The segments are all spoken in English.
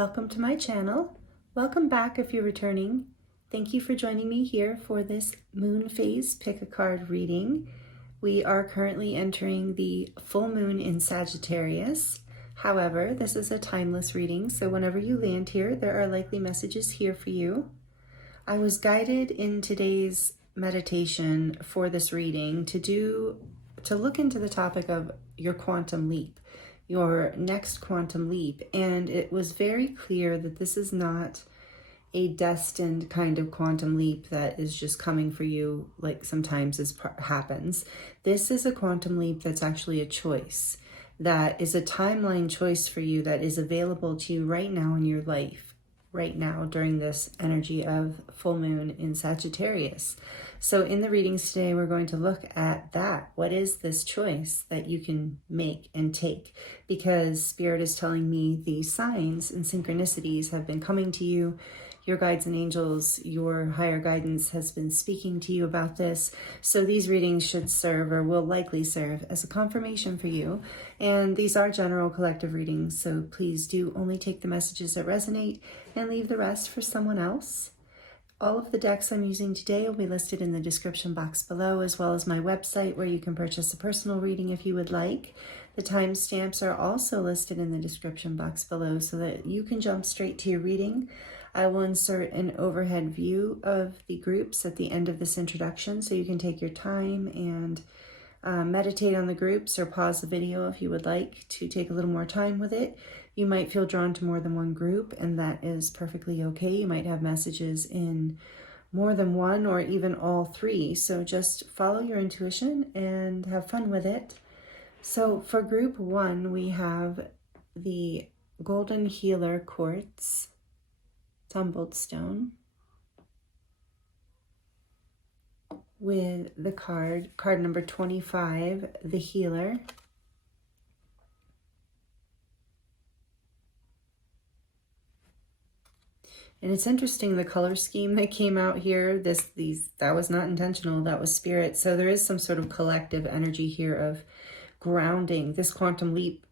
Welcome to my channel. Welcome back if you're returning. Thank you for joining me here for this moon phase pick a card reading. We are currently entering the full moon in Sagittarius. However, this is a timeless reading, so whenever you land here, there are likely messages here for you. I was guided in today's meditation for this reading to look into the topic of your quantum leap, your next quantum leap. And it was very clear that this is not a destined kind of quantum leap that is just coming for you like sometimes happens. This is a quantum leap that's actually a choice, that is a timeline choice for you that is available to you right now in your life, right now during this energy of full moon in Sagittarius. So in the readings today, we're going to look at that. What is this choice that you can make and take? Because Spirit is telling me these signs and synchronicities have been coming to you. Your guides and angels, your higher guidance has been speaking to you about this. So these readings should serve, or will likely serve, as a confirmation for you. And these are general collective readings, so please do only take the messages that resonate and leave the rest for someone else. All of the decks I'm using today will be listed in the description box below, as well as my website where you can purchase a personal reading if you would like. The timestamps are also listed in the description box below so that you can jump straight to your reading. I will insert an overhead view of the groups at the end of this introduction so you can take your time and meditate on the groups, or pause the video if you would like to take a little more time with it. You might feel drawn to more than one group, and that is perfectly okay. You might have messages in more than one or even all three. So just follow your intuition and have fun with it. So for group one, we have the Golden Healer Quartz tumbled stone with the card number 25, the Healer. And it's interesting, the color scheme that came out here, that was not intentional, that was Spirit. So there is some sort of collective energy here of grounding, this quantum leap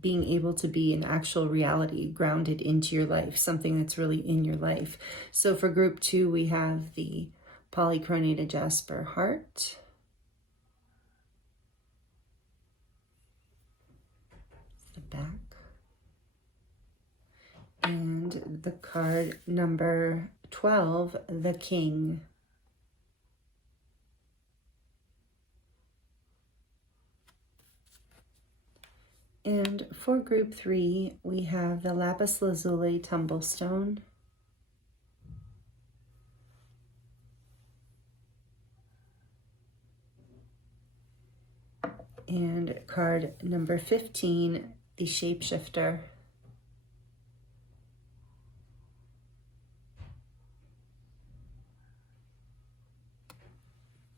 being able to be an actual reality, grounded into your life, something that's really in your life. So for group two, we have the Poly-Cromated Jasper heart. The back. And the card number 12, the King. And for group three, we have the Lapis Lazuli tumblestone. And card number 15, the Shapeshifter.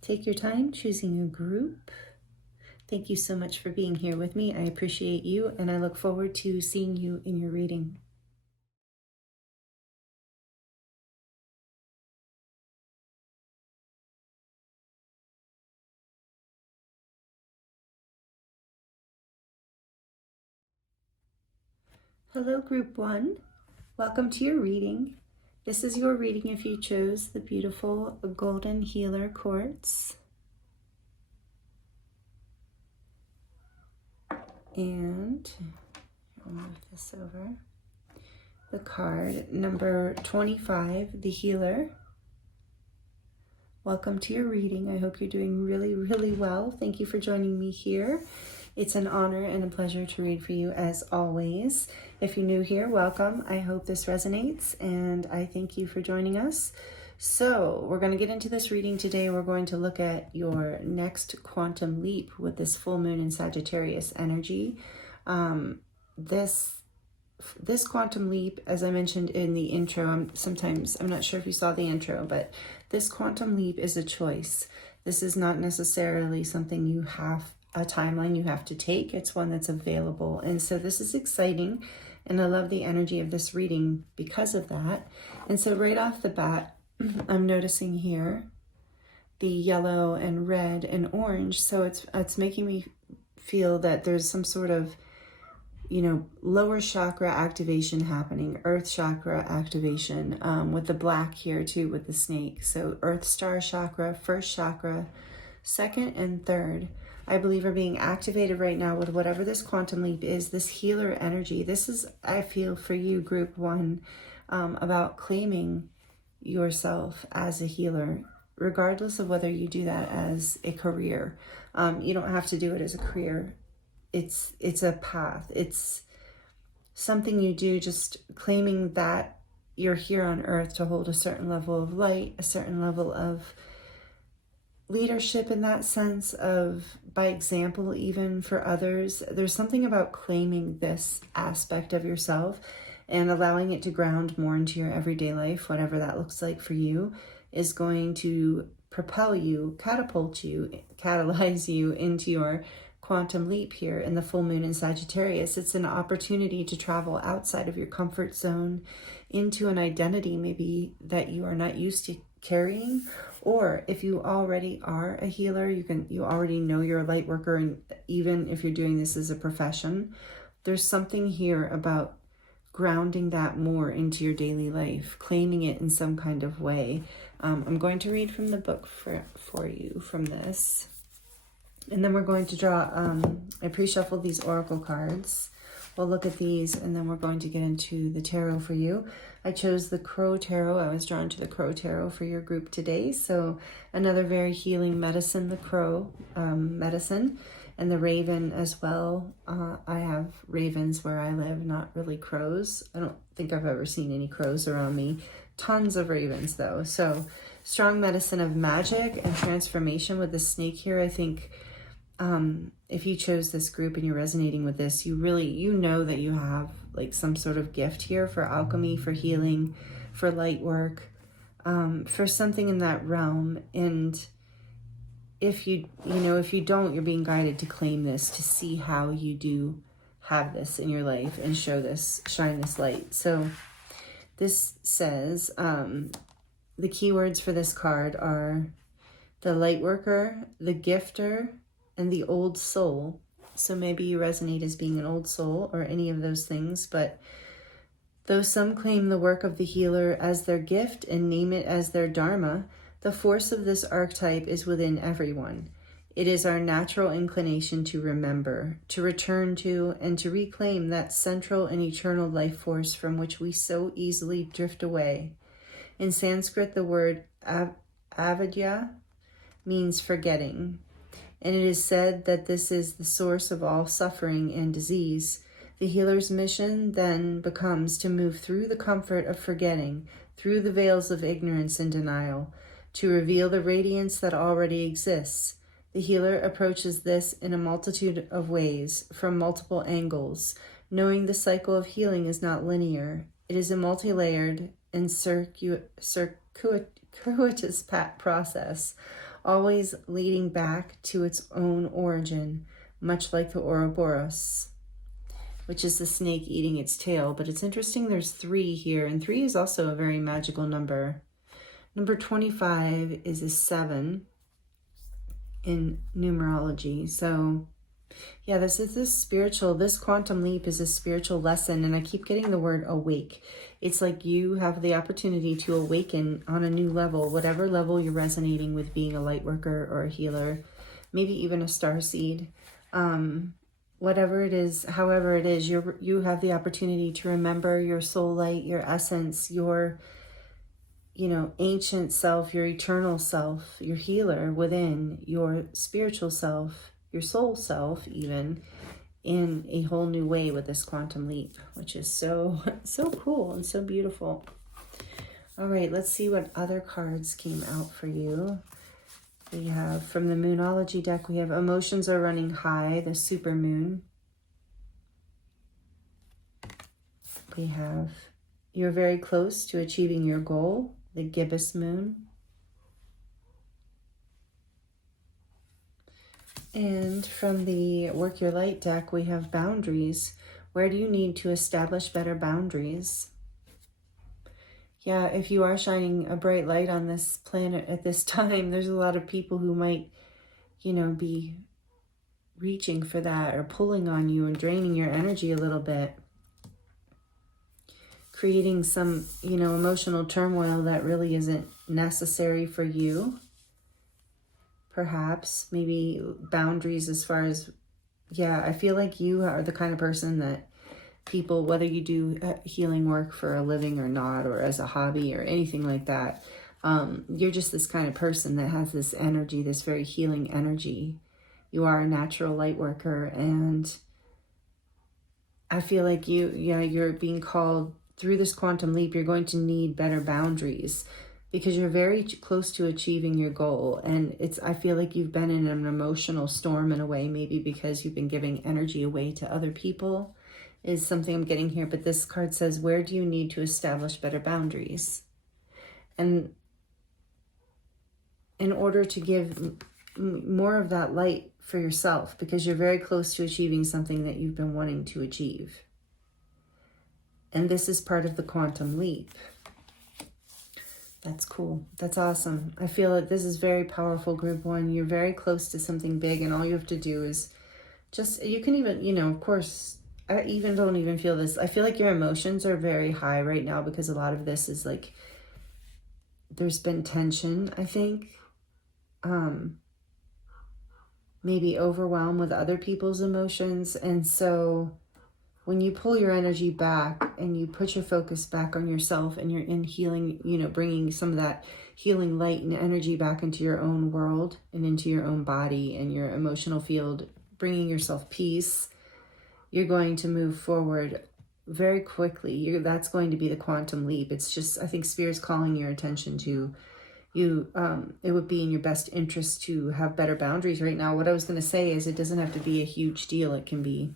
Take your time choosing a group. Thank you so much for being here with me. I appreciate you, and I look forward to seeing you in your reading. Hello, group one. Welcome to your reading. This is your reading if you chose the beautiful Golden Healer Quartz. And I'll move this over. The card number 25, the Healer. Welcome to your reading. I hope you're doing really, really well. Thank you for joining me here. It's an honor and a pleasure to read for you as always. If you're new here, welcome. I hope this resonates, and I thank you for joining us. So we're going to get into this reading today. We're going to look at your next quantum leap with this full moon in Sagittarius energy. This quantum leap, as I mentioned in the intro, I'm not sure if you saw the intro, but this quantum leap is a choice. This is not necessarily something you have a timeline you have to take. It's one that's available. And so this is exciting, and I love the energy of this reading because of that. And so right off the bat, I'm noticing here the yellow and red and orange. So it's making me feel that there's some sort of you know, lower chakra activation happening, earth chakra activation, with the black here too with the snake. So earth star chakra, first chakra, second and third, I believe are being activated right now with whatever this quantum leap is, this healer energy. This is, I feel for you, group one, about claiming yourself as a healer, regardless of whether you do that as a career. You don't have to do it as a career. It's a path. It's something you do, just claiming that you're here on earth to hold a certain level of light, a certain level of leadership in that sense of, by example, even for others. There's something about claiming this aspect of yourself and allowing it to ground more into your everyday life, whatever that looks like for you, is going to propel you, catapult you, catalyze you into your quantum leap here in the full moon in Sagittarius. It's an opportunity to travel outside of your comfort zone into an identity maybe that you are not used to carrying. Or if you already are a healer, you already know you're a light worker, and even if you're doing this as a profession, there's something here about grounding that more into your daily life, claiming it in some kind of way. I'm going to read from the book for you from this. And then we're going to draw, I pre-shuffled these oracle cards. We'll look at these, and then we're going to get into the tarot for you. I chose the Crow Tarot. I was drawn to the Crow Tarot for your group today. So another very healing medicine, the Crow medicine, and the Raven as well. I have ravens where I live, not really crows. I don't think I've ever seen any crows around me. Tons of ravens though. So strong medicine of magic and transformation with the snake here. I think if you chose this group and you're resonating with this, you know that you have like some sort of gift here for alchemy, for healing, for light work, for something in that realm. And if you don't, you're being guided to claim this, to see how you do have this in your life and shine this light. So this says, the keywords for this card are the light worker, the gifter, and the old soul. So maybe you resonate as being an old soul or any of those things, but though some claim the work of the healer as their gift and name it as their dharma, the force of this archetype is within everyone. It is our natural inclination to remember, to return to, and to reclaim that central and eternal life force from which we so easily drift away. In Sanskrit, the word avidya means forgetting, and it is said that this is the source of all suffering and disease. The healer's mission then becomes to move through the comfort of forgetting, through the veils of ignorance and denial, to reveal the radiance that already exists. The healer approaches this in a multitude of ways, from multiple angles, knowing the cycle of healing is not linear. It is a multi-layered and circuitous process, always leading back to its own origin, much like the Ouroboros, which is the snake eating its tail. But it's interesting, there's 3 here, and 3 is also a very magical number. Number 25 is a 7 in numerology. So yeah, this quantum leap is a spiritual lesson, and I keep getting the word awake. It's like you have the opportunity to awaken on a new level, whatever level you're resonating with being a light worker or a healer, maybe even a starseed. Whatever it is, however it is, you have the opportunity to remember your soul light, your essence, your ancient self, your eternal self, your healer within, your spiritual self, your soul self, even in a whole new way with this quantum leap, which is so cool and so beautiful. All right, let's see what other cards came out for you. We have from the Moonology deck, we have emotions are running high, the super moon. We have you're very close to achieving your goal, the gibbous moon. And from the Work Your Light deck, we have boundaries. Where do you need to establish better boundaries? Yeah, if you are shining a bright light on this planet at this time, there's a lot of people who might, be reaching for that or pulling on you and draining your energy a little bit, creating some, emotional turmoil that really isn't necessary for you. Perhaps maybe boundaries as far as, I feel like you are the kind of person that people, whether you do healing work for a living or not, or as a hobby or anything like that, you're just this kind of person that has this energy, this very healing energy. You are a natural light worker, and I feel like you're being called through this quantum leap. You're going to need better boundaries because you're very close to achieving your goal. And I feel like you've been in an emotional storm in a way, maybe because you've been giving energy away to other people is something I'm getting here. But this card says, where do you need to establish better boundaries? And in order to give more of that light for yourself, because you're very close to achieving something that you've been wanting to achieve. And this is part of the quantum leap. That's cool. That's awesome. I feel that this is very powerful, group one. You're very close to something big, and all you have to do is just, you can even, of course, I even don't even feel this. I feel like your emotions are very high right now because a lot of this is like, there's been tension, I think. Maybe overwhelmed with other people's emotions. And so when you pull your energy back and you put your focus back on yourself and you're in healing, bringing some of that healing light and energy back into your own world and into your own body and your emotional field, bringing yourself peace, you're going to move forward very quickly. That's going to be the quantum leap. It's just, I think Spirit's calling your attention to you. It would be in your best interest to have better boundaries right now. What I was going to say is it doesn't have to be a huge deal. It can be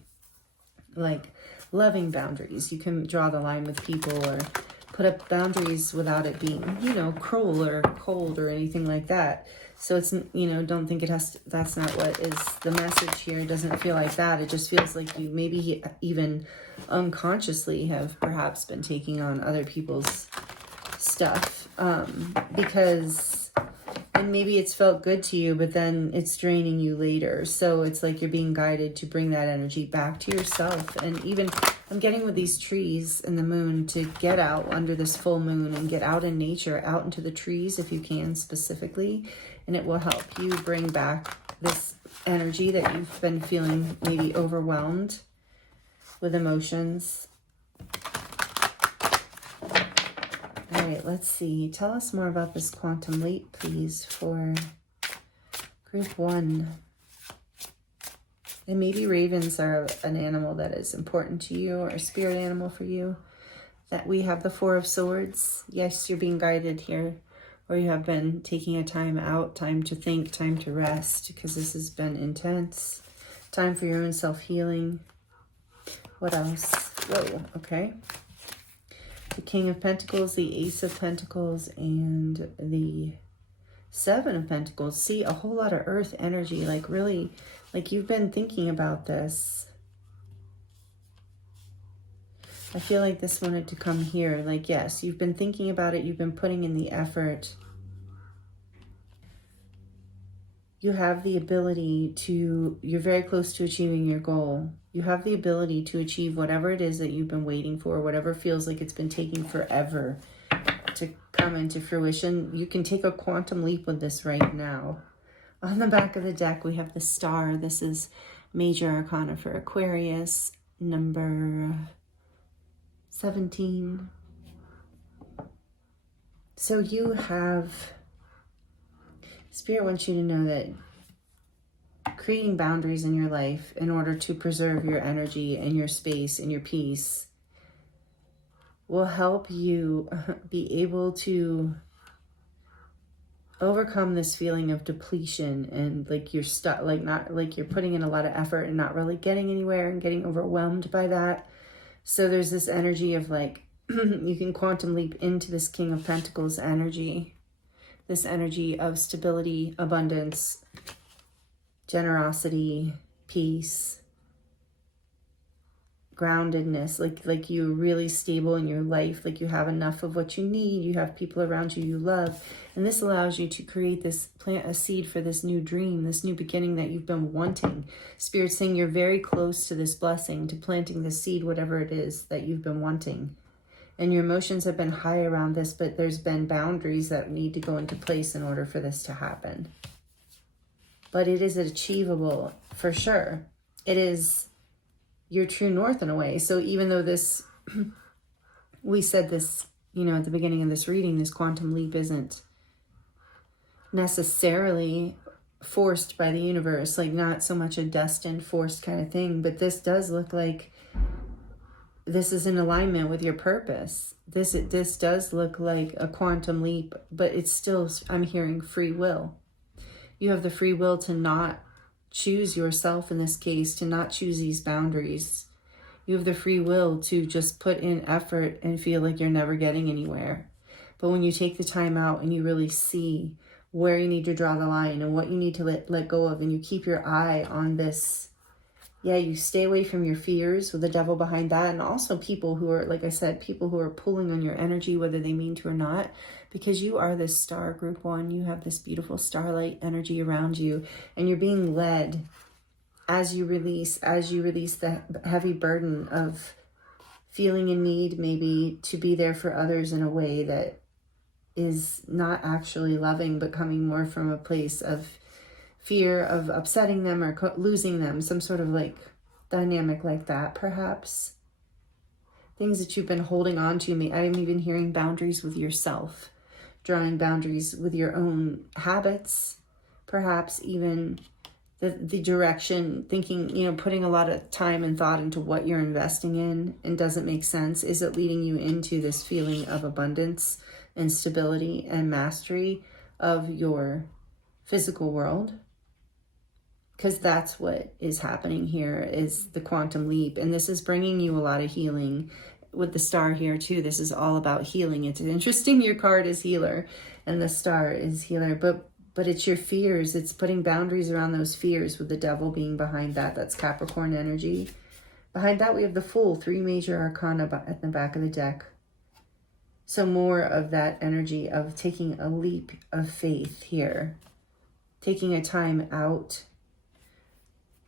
like loving boundaries. You can draw the line with people or put up boundaries without it being, cruel or cold or anything like that. So it's, don't think it has to, that's not what is the message here. It doesn't feel like that. It just feels like you maybe even unconsciously have perhaps been taking on other people's stuff because, and maybe it's felt good to you, but then it's draining you later. So it's like you're being guided to bring that energy back to yourself. And even I'm getting with these trees and the moon to get out under this full moon and get out in nature, out into the trees if you can specifically. And it will help you bring back this energy that you've been feeling maybe overwhelmed with emotions. All right, let's see. Tell us more about this quantum leap, please, for group one. And maybe ravens are an animal that is important to you or a spirit animal for you. That we have the Four of Swords. Yes, you're being guided here. Or you have been taking a time out, time to think, time to rest, because this has been intense. Time for your own self-healing. What else? Whoa, okay. The King of Pentacles, the Ace of Pentacles, and the Seven of Pentacles. See, a whole lot of earth energy, like really, like you've been thinking about this. I feel like this wanted to come here. Like, yes, you've been thinking about it. You've been putting in the effort. You have the ability to, you're very close to achieving your goal. You have the ability to achieve whatever it is that you've been waiting for, whatever feels like it's been taking forever to come into fruition. You can take a quantum leap with this right now. On the back of the deck, we have the Star. This is Major Arcana for Aquarius, number 17. So you have, Spirit wants you to know that creating boundaries in your life in order to preserve your energy and your space and your peace will help you be able to overcome this feeling of depletion and like you're stuck, like not like you're putting in a lot of effort and not really getting anywhere and getting overwhelmed by that. So there's this energy of like, you can quantum leap into this King of Pentacles energy, this energy of stability, abundance, generosity, peace. groundedness, like you're really stable in your life, like you have enough of what you need, you have people around you you love, and this allows you to create this, plant a seed for this new dream, this new beginning that you've been wanting. Spirit's saying you're very close to this blessing, to planting this seed, whatever it is that you've been wanting. And your emotions have been high around this, but there's been boundaries that need to go into place in order for this to happen. But it is achievable for sure. It is your true north in a way. So even though this, we said this, you know, at the beginning of this reading, this quantum leap isn't necessarily forced by the universe, like not so much a destined, forced kind of thing, but this does look like this is in alignment with your purpose. This does look like a quantum leap, but it's still, I'm hearing free will. You have the free will to not choose yourself in this case, to not choose these boundaries. You have the free will to just put in effort and feel like you're never getting anywhere. But when you take the time out and you really see where you need to draw the line and what you need to let go of, and you keep your eye on this, yeah, you stay away from your fears with the devil behind that, and also people who are, like I said, people who are pulling on your energy, whether they mean to or not, because you are this star, group one. You have this beautiful starlight energy around you, and you're being led as you release the heavy burden of feeling a need maybe to be there for others in a way that is not actually loving, but coming more from a place of fear of upsetting them or losing them, some sort of like dynamic like that, perhaps. Things that you've been holding on to. I'm even hearing boundaries with yourself, drawing boundaries with your own habits, perhaps even the direction, thinking, you know, putting a lot of time and thought into what you're investing in and doesn't make sense. Is it leading you into this feeling of abundance and stability and mastery of your physical world? Because that's what is happening here, is the quantum leap. And this is bringing you a lot of healing. With the star here too, this is all about healing. It's interesting, your card is healer and the star is healer, but it's your fears. It's putting boundaries around those fears, with the devil being behind that. That's Capricorn energy. Behind that we have the Fool, 3 major arcana at the back of the deck. So more of that energy of taking a leap of faith here, taking a time out,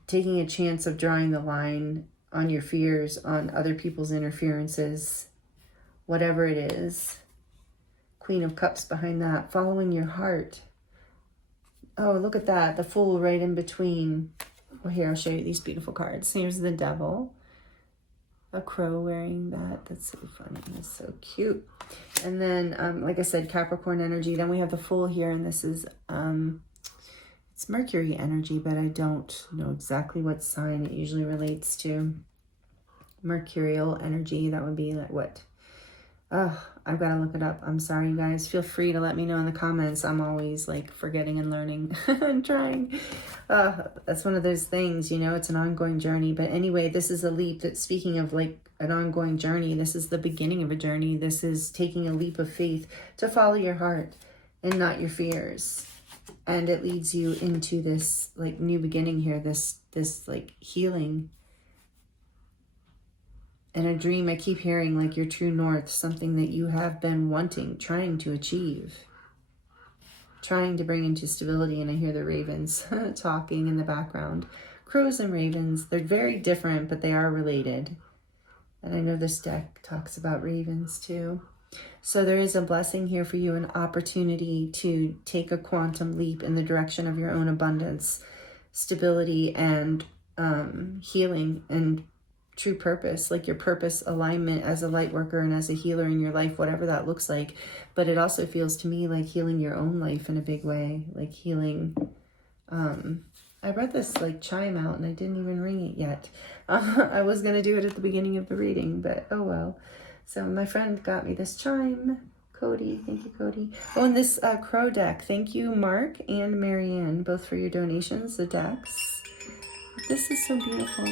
taking a chance of drawing the line on your fears, on other people's interferences, whatever it is. Queen of Cups behind that, following your heart. Oh, look at that, the Fool right in between. Well, here, I'll show you these beautiful cards. Here's the Devil, a crow wearing that. That's so funny, that's so cute. And then, like I said, Capricorn energy. Then we have the Fool here, and this is, it's Mercury energy, but I don't know exactly what sign it usually relates to. Mercurial energy, that would be like what? Oh, I've got to look it up. I'm sorry, you guys. Feel free to let me know in the comments. I'm always like forgetting and learning and trying. That's one of those things, you know, it's an ongoing journey. But anyway, this is a leap. That, speaking of like an ongoing journey, this is the beginning of a journey. This is taking a leap of faith to follow your heart and not your fears. And it leads you into this like new beginning here, this like healing. And a dream, I keep hearing like your true north, something that you have been wanting, trying to achieve, trying to bring into stability. And I hear the ravens talking in the background. Crows and ravens, they're very different, but they are related. And I know this deck talks about ravens too. So there is a blessing here for you, an opportunity to take a quantum leap in the direction of your own abundance, stability, and healing and true purpose, like your purpose alignment as a light worker and as a healer in your life, whatever that looks like. But it also feels to me like healing your own life in a big way, like healing. I read this like chime out and I didn't even ring it yet. I was going to do it at the beginning of the reading, but oh well. So my friend got me this chime. Cody, thank you, Cody. Oh, and this crow deck. Thank you, Mark and Marianne, both for your donations, the decks. This is so beautiful.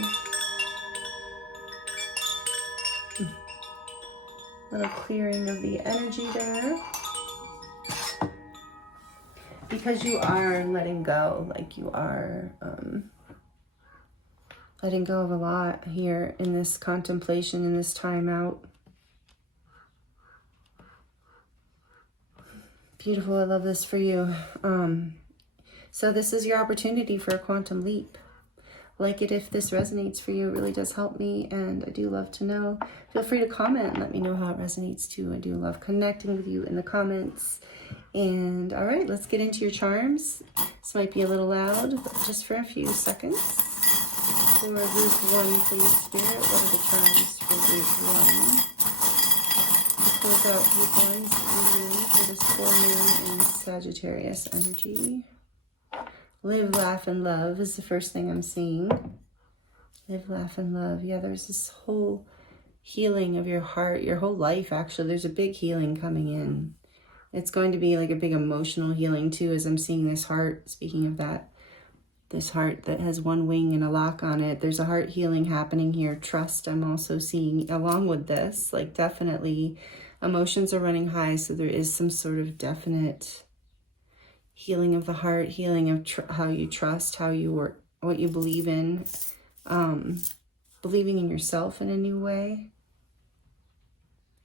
Little clearing of the energy there. Because you are letting go, like you are letting go of a lot here in this contemplation, in this time out. Beautiful. I love this for you. So this is your opportunity for a quantum leap. Like it if this resonates for you. It really does help me, and I do love to know. Feel free to comment and let me know how it resonates too. I do love connecting with you in the comments. And all right, let's get into your charms. This might be a little loud, but just for a few seconds. For group 1, please, Spirit, what are the charms for group 1? To close out group 1's reading for this full moon in Sagittarius energy. Live, laugh, and love is the first thing I'm seeing. Live, laugh, and love. Yeah, there's this whole healing of your heart, your whole life, actually. There's a big healing coming in. It's going to be like a big emotional healing, too, as I'm seeing this heart. Speaking of that, this heart that has one wing and a lock on it. There's a heart healing happening here. Trust, I'm also seeing along with this. Like, definitely, emotions are running high, so there is some sort of definite healing of the heart, healing of how you trust, how you work, what you believe in, believing in yourself in a new way.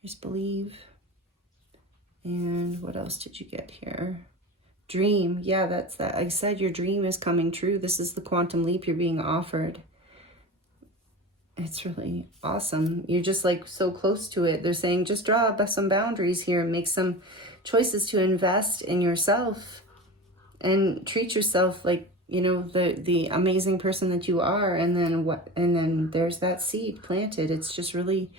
Just believe. And what else did you get here? Dream. Yeah, that's that. I said your dream is coming true. This is the quantum leap you're being offered. It's really awesome. You're just like so close to it. They're saying just draw up some boundaries here and make some choices to invest in yourself. And treat yourself like, you know, the amazing person that you are. And then there's that seed planted. It's just really,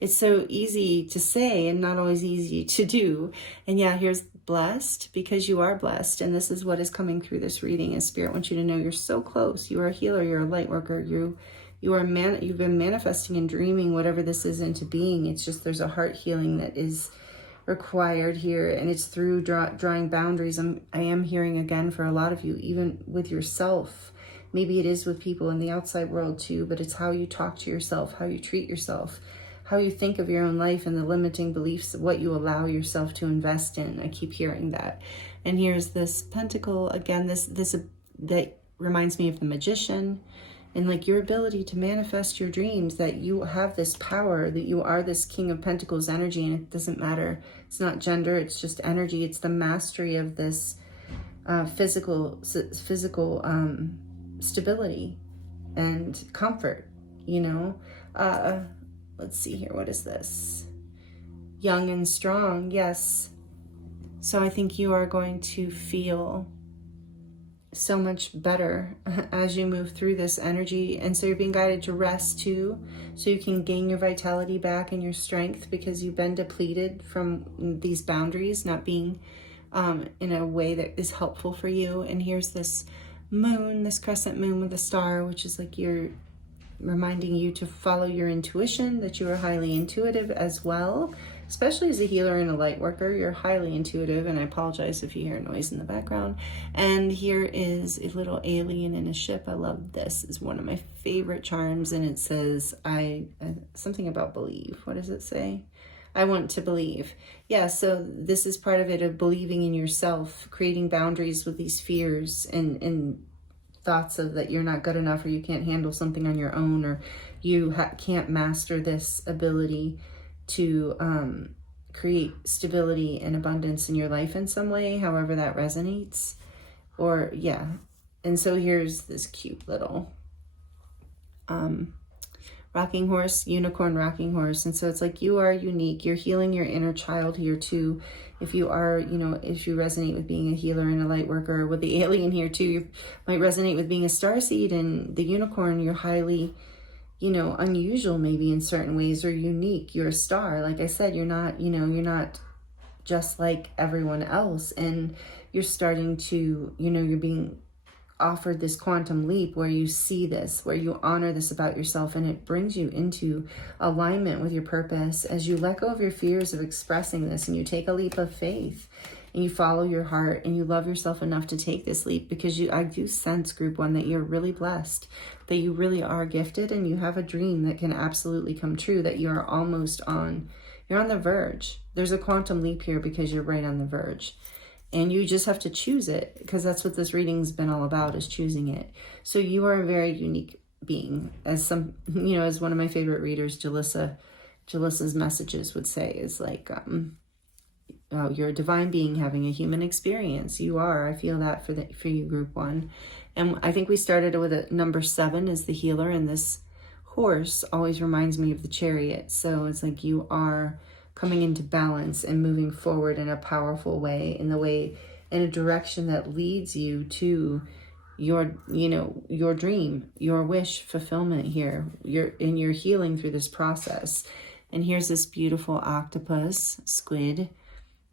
it's so easy to say and not always easy to do. And yeah, here's blessed, because you are blessed. And this is what is coming through this reading, is Spirit wants you to know you're so close. You are a healer. You're a light worker. You've been manifesting and dreaming whatever this is into being. It's just, there's a heart healing that is required here, and it's through drawing boundaries. I am hearing again for a lot of you, even with yourself. Maybe it is with people in the outside world too, but it's how you talk to yourself, how you treat yourself, how you think of your own life, and the limiting beliefs of what you allow yourself to invest in. I keep hearing that. And here's this pentacle again. This that reminds me of the magician. And like your ability to manifest your dreams, that you have this power, that you are this King of Pentacles energy, and it doesn't matter. It's not gender, it's just energy. It's the mastery of this physical stability and comfort, you know. Let's see here. What is this? Young and strong. Yes. So I think you are going to feel so much better as you move through this energy. And so you're being guided to rest too, so you can gain your vitality back and your strength, because you've been depleted from these boundaries not being in a way that is helpful for you. And here's this moon, this crescent moon with a star, which is like you're reminding you to follow your intuition, that you are highly intuitive as well. Especially as a healer and a light worker, you're highly intuitive, and I apologize if you hear noise in the background. And here is a little alien in a ship. I love this. It's one of my favorite charms, and it says, something about believe. What does it say? I want to believe. Yeah, so this is part of it, of believing in yourself, creating boundaries with these fears and thoughts of that you're not good enough, or you can't handle something on your own, or you can't master this ability to create stability and abundance in your life in some way, however that resonates. Or yeah. And so here's this cute little rocking horse, unicorn rocking horse. And so it's like you are unique. You're healing your inner child here too. If you are, you know, if you resonate with being a healer and a light worker, with the alien here too, you might resonate with being a starseed, and the unicorn, you're highly, you know, unusual maybe in certain ways, or unique. You're a star. Like I said, you're not, you know, you're not just like everyone else. And you're starting to, you know, you're being offered this quantum leap where you see this, where you honor this about yourself, and it brings you into alignment with your purpose as you let go of your fears of expressing this, and you take a leap of faith, and you follow your heart, and you love yourself enough to take this leap, because I do sense, group 1, that you're really blessed, that you really are gifted, and you have a dream that can absolutely come true, that you're almost on, you're on the verge. There's a quantum leap here because you're right on the verge. And you just have to choose it, because that's what this reading's been all about, is choosing it. So you are a very unique being, as some, as one of my favorite readers, Jalissa's messages would say, is like, oh, you're a divine being having a human experience. You are. I feel that for you, group 1. And I think we started with a number 7 as the healer, and this horse always reminds me of the chariot. So it's like you are coming into balance and moving forward in a powerful way, in a direction that leads you to your dream, your wish fulfillment here. You're healing through this process. And here's this beautiful octopus, squid.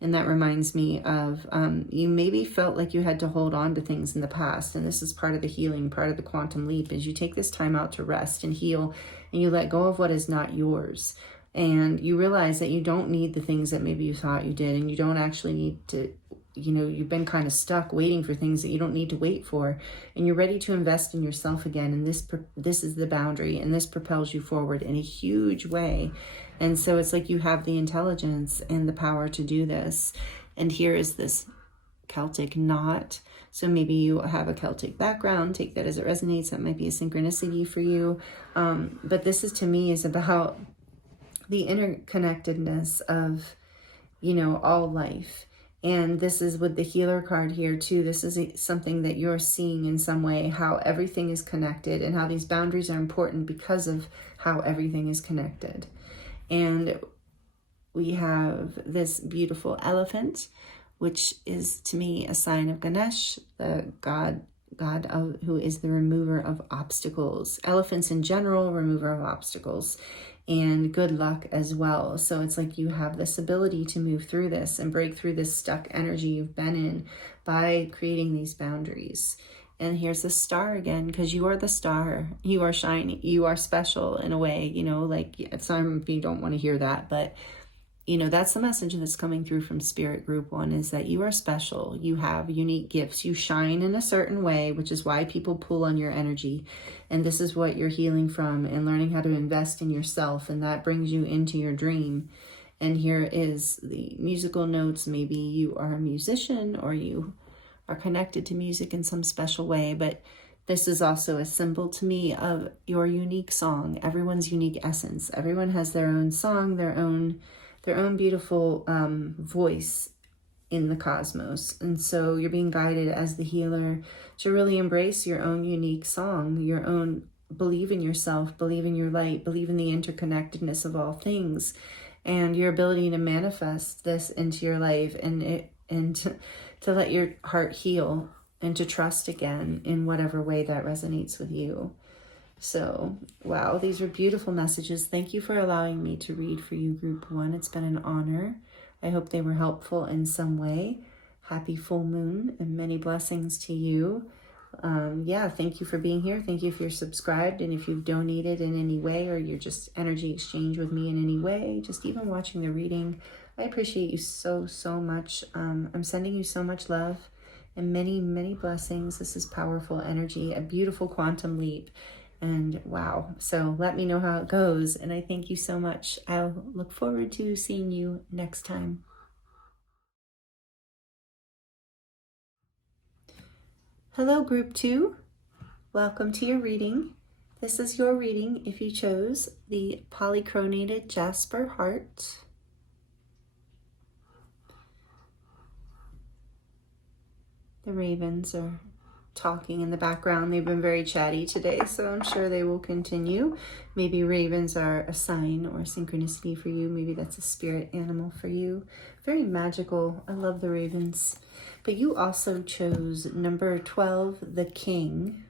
And that reminds me of, you maybe felt like you had to hold on to things in the past. And this is part of the healing, part of the quantum leap, is you take this time out to rest and heal, and you let go of what is not yours. And you realize that you don't need the things that maybe you thought you did, and you don't actually need to, you've been kind of stuck waiting for things that you don't need to wait for, and you're ready to invest in yourself again. And this is the boundary, and this propels you forward in a huge way. And so it's like you have the intelligence and the power to do this. And here is this Celtic knot. So maybe you have a Celtic background, take that as it resonates. That might be a synchronicity for you. But this is, to me, is about the interconnectedness of, all life. And this is with the healer card here too. This is something that you're seeing in some way, how everything is connected and how these boundaries are important because of how everything is connected. And we have this beautiful elephant, which is, to me, a sign of Ganesh, the god who is the remover of obstacles. Elephants in general, remover of obstacles, and good luck as well. So it's like you have this ability to move through this and break through this stuck energy you've been in by creating these boundaries. And here's the star again, because you are the star. You are shining. You are special in a way, like some of you don't want to hear that, but that's the message that's coming through from Spirit Group 1, is that you are special. You have unique gifts. You shine in a certain way, which is why people pull on your energy. And this is what you're healing from and learning how to invest in yourself. And that brings you into your dream. And here is the musical notes. Maybe you are a musician, or you are connected to music in some special way, but this is also a symbol to me of your unique song, everyone's unique essence. Everyone has their own song, their own beautiful voice in the cosmos. And so you're being guided as the healer to really embrace your own unique song, your own, believe in yourself, believe in your light, believe in the interconnectedness of all things, and your ability to manifest this into your life, and to let your heart heal and to trust again in whatever way that resonates with you. So, wow, these are beautiful messages. Thank you for allowing me to read for you, Group 1. It's been an honor. I hope they were helpful in some way. Happy full moon and many blessings to you. Thank you for being here. Thank you if you're subscribed, and if you've donated in any way, or you're just energy exchange with me in any way, just even watching the reading. I appreciate you so, so much. I'm sending you so much love and many, many blessings. This is powerful energy, a beautiful quantum leap. And wow, so let me know how it goes. And I thank you so much. I'll look forward to seeing you next time. Hello, Group 2. Welcome to your reading. This is your reading if you chose the Poly-Cromated Jasper heart. The ravens are talking in the background. They've been very chatty today, so I'm sure they will continue. Maybe ravens are a sign or a synchronicity for you. Maybe that's a spirit animal for you. Very magical. I love the ravens. But you also chose number 12, the King.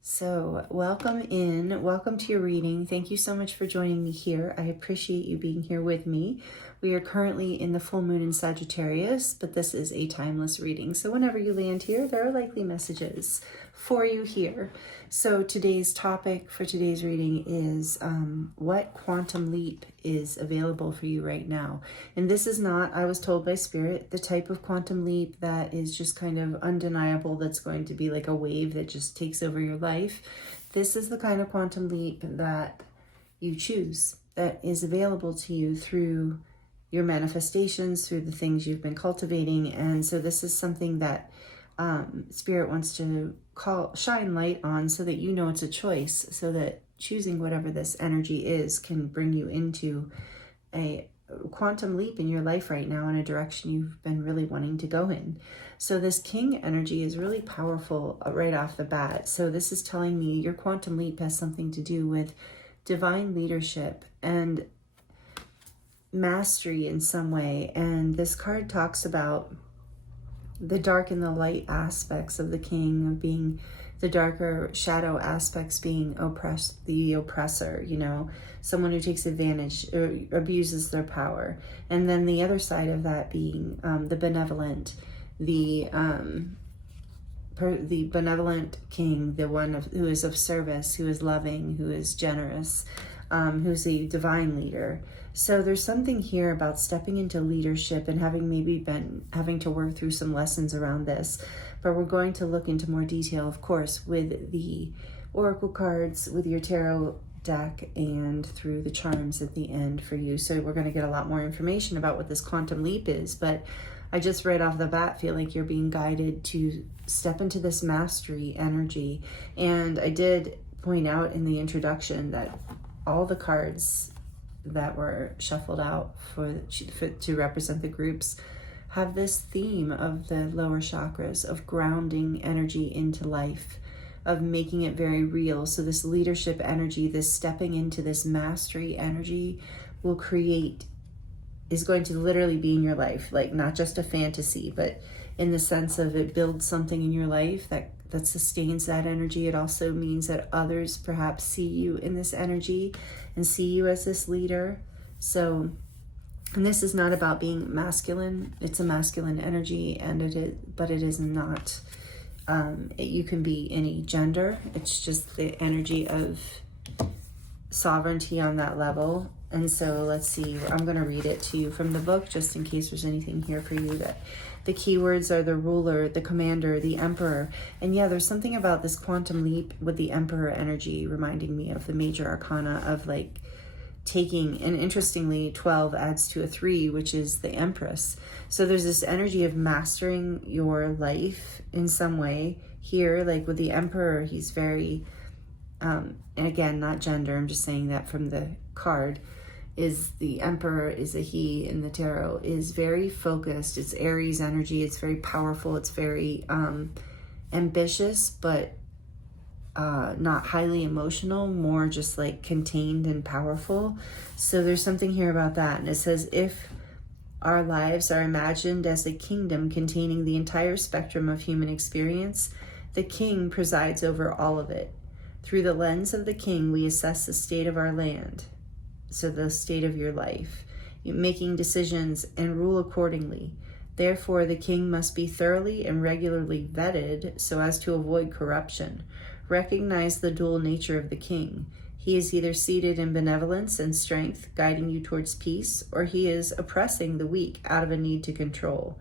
So welcome in, welcome to your reading. Thank you so much for joining me here. I appreciate you being here with me. We are currently in the full moon in Sagittarius, but this is a timeless reading. So whenever you land here, there are likely messages for you here. So today's topic for today's reading is what quantum leap is available for you right now. And this is not, I was told by Spirit, the type of quantum leap that is just kind of undeniable, that's going to be like a wave that just takes over your life. This is the kind of quantum leap that you choose, that is available to you through your manifestations, through the things you've been cultivating. And so this is something that Spirit wants to shine light on so that you know it's a choice, so that choosing whatever this energy is can bring you into a quantum leap in your life right now in a direction you've been really wanting to go in. So this king energy is really powerful right off the bat. So this is telling me your quantum leap has something to do with divine leadership and mastery in some way. And this card talks about the dark and the light aspects of the king, of being the darker shadow aspects being the oppressor, you know, someone who takes advantage or abuses their power. And then the other side of that being the benevolent, the benevolent king, the one who is of service, who is loving, who is generous, who's a divine leader. So there's something here about stepping into leadership and having to work through some lessons around this. But we're going to look into more detail, of course, with the oracle cards, with your tarot deck, and through the charms at the end for you. So we're going to get a lot more information about what this quantum leap is. But I just right off the bat feel like you're being guided to step into this mastery energy. And I did point out in the introduction that all the cards that were shuffled out to represent the groups have this theme of the lower chakras, of grounding energy into life, of making it very real. So this leadership energy, this stepping into this mastery energy is going to literally be in your life, like not just a fantasy, but in the sense of it builds something in your life that sustains that energy. It also means that others perhaps see you in this energy and see you as this leader. So, and this is not about being masculine. It's a masculine energy, but it is not. You can be any gender. It's just the energy of sovereignty on that level. And so let's see, I'm going to read it to you from the book, just in case there's anything here for you. That the keywords are the ruler, the commander, the emperor. And yeah, there's something about this quantum leap with the emperor energy reminding me of the major arcana of like taking, and interestingly 12 adds to a 3, which is the empress. So there's this energy of mastering your life in some way here. Like with the emperor, he's very and again, not gender, I'm just saying that from the card, is the emperor is a he in the tarot, is very focused. It's Aries energy. It's very powerful. It's very ambitious, but not highly emotional, more just like contained and powerful. So there's something here about that. And it says, if our lives are imagined as a kingdom containing the entire spectrum of human experience, the king presides over all of it. Through the lens of the king, we assess the state of our land. So the state of your life, making decisions and rule accordingly. Therefore, the king must be thoroughly and regularly vetted so as to avoid corruption. Recognize the dual nature of the king. He is either seated in benevolence and strength, guiding you towards peace, or he is oppressing the weak out of a need to control.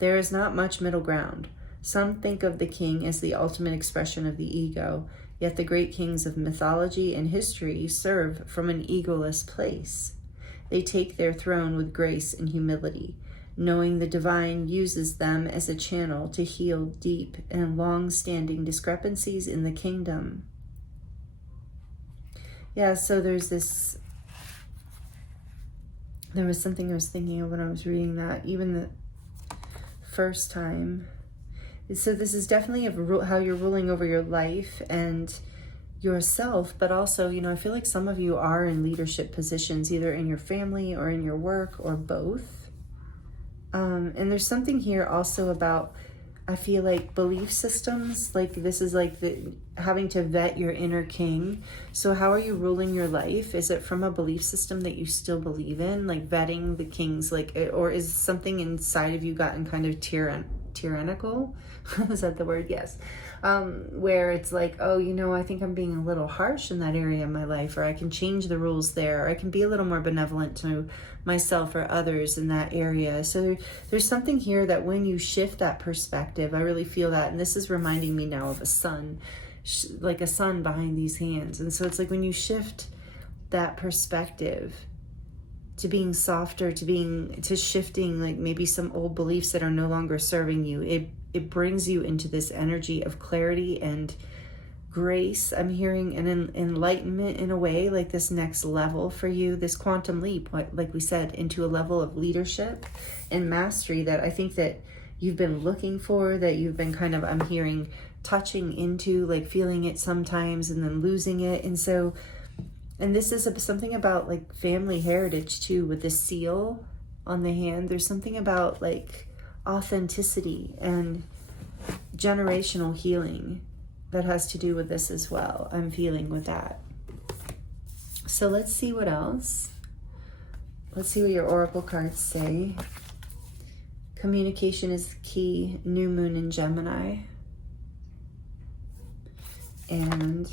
There is not much middle ground. Some think of the king as the ultimate expression of the ego, yet the great kings of mythology and history serve from an egoless place. They take their throne with grace and humility, knowing the divine uses them as a channel to heal deep and long-standing discrepancies in the kingdom. Yeah, so there was something I was thinking of when I was reading that, even the first time. So this is definitely how you're ruling over your life and yourself, but also, you know, I feel like some of you are in leadership positions, either in your family or in your work or both. And there's something here also about, I feel like, belief systems. Like this is like having to vet your inner king. So how are you ruling your life? Is it from a belief system that you still believe in, like vetting the kings, like, or is something inside of you gotten kind of tyrannical? Is that the word? Yes. Where it's like, oh, you know, I think I'm being a little harsh in that area of my life, or I can change the rules there, or I can be a little more benevolent to myself or others in that area. So there's something here that when you shift that perspective, I really feel that, and this is reminding me now of a sun, like a sun behind these hands. And so it's like when you shift that perspective, to being softer, to shifting like maybe some old beliefs that are no longer serving you. It brings you into this energy of clarity and grace. I'm hearing an enlightenment in a way, like this next level for you, this quantum leap, like we said, into a level of leadership and mastery that I think that you've been looking for, that you've been kind of, I'm hearing, touching into, like feeling it sometimes and then losing it. And so, and this is something about like family heritage too, with the seal on the hand. There's something about like authenticity and generational healing that has to do with this as well. I'm feeling with that. So let's see what else. Let's see what your oracle cards say. Communication is the key. New moon in Gemini. And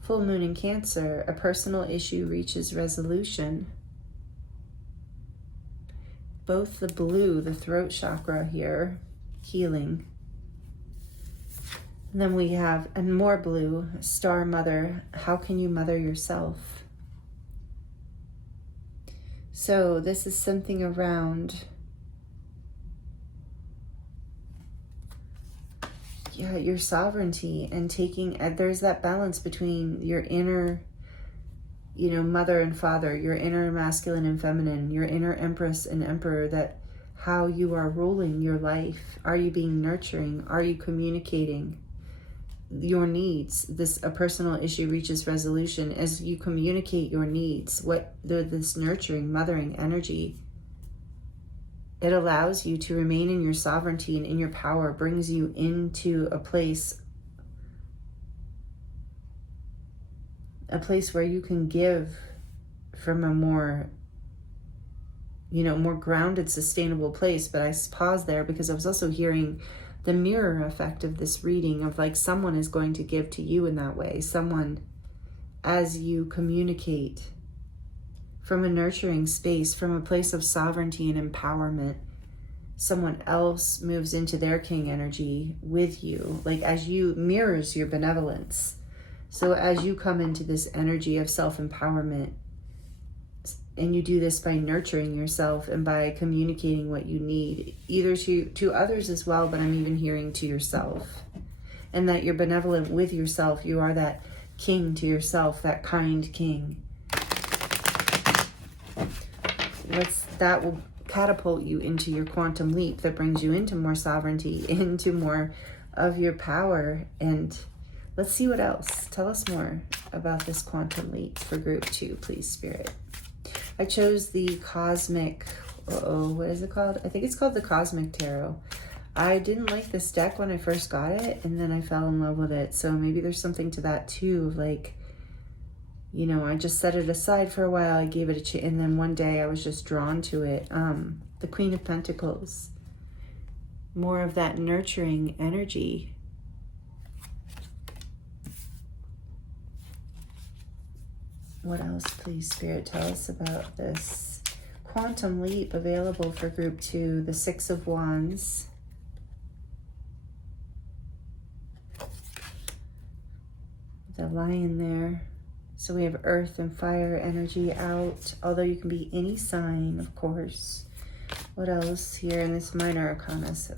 full moon in Cancer. A personal issue reaches resolution. Both the blue, the throat chakra here, healing. And then we have, and more blue, Star Mother. How can you mother yourself? So this is something around, yeah, your sovereignty and taking, there's that balance between your inner, you know, mother and father, your inner masculine and feminine, your inner empress and emperor, that how you are ruling your life. Are you being nurturing? Are you communicating your needs? A personal issue reaches resolution as you communicate your needs. This nurturing, mothering energy, it allows you to remain in your sovereignty and in your power, brings you into a place where you can give from a more, you know, more grounded, sustainable place. But I paused there because I was also hearing the mirror effect of this reading of like someone is going to give to you in that way. Someone, as you communicate from a nurturing space, from a place of sovereignty and empowerment, someone else moves into their king energy with you, like as you mirrors your benevolence. So as you come into this energy of self-empowerment, and you do this by nurturing yourself and by communicating what you need, either to others as well, but I'm even hearing to yourself. And that you're benevolent with yourself. You are that king to yourself, that kind king. That will catapult you into your quantum leap that brings you into more sovereignty, into more of your power. And let's see what else. Tell us more about this quantum leap for group 2, please, Spirit. I chose the Cosmic, what is it called? I think it's called the Cosmic Tarot. I didn't like this deck when I first got it, and then I fell in love with it. So maybe there's something to that too. Like, you know, I just set it aside for a while. I gave it a chance, and then one day I was just drawn to it. The Queen of Pentacles. More of that nurturing energy. What else, please, Spirit? Tell us about this quantum leap available for group 2. The Six of Wands. The Lion there. So we have earth and fire energy out, although you can be any sign, of course. What else here in this minor arcana? So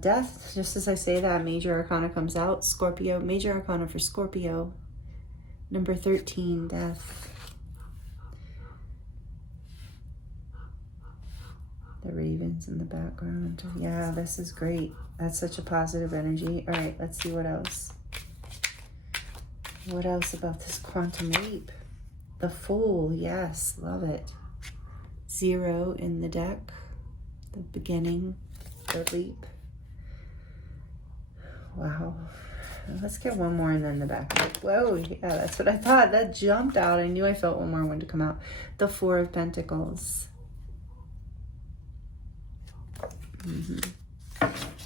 death, just as I say that, major arcana comes out. Scorpio, major arcana for Scorpio. Number 13, death. The ravens in the background. Yeah, this is great. That's such a positive energy. All right, let's see what else. What else about this quantum leap? The Fool, yes, love it. 0 in the deck. The beginning, the leap. Wow. Let's get one more and then the back. Whoa, yeah, that's what I thought. That jumped out. I knew I felt one more one to come out. The Four of Pentacles.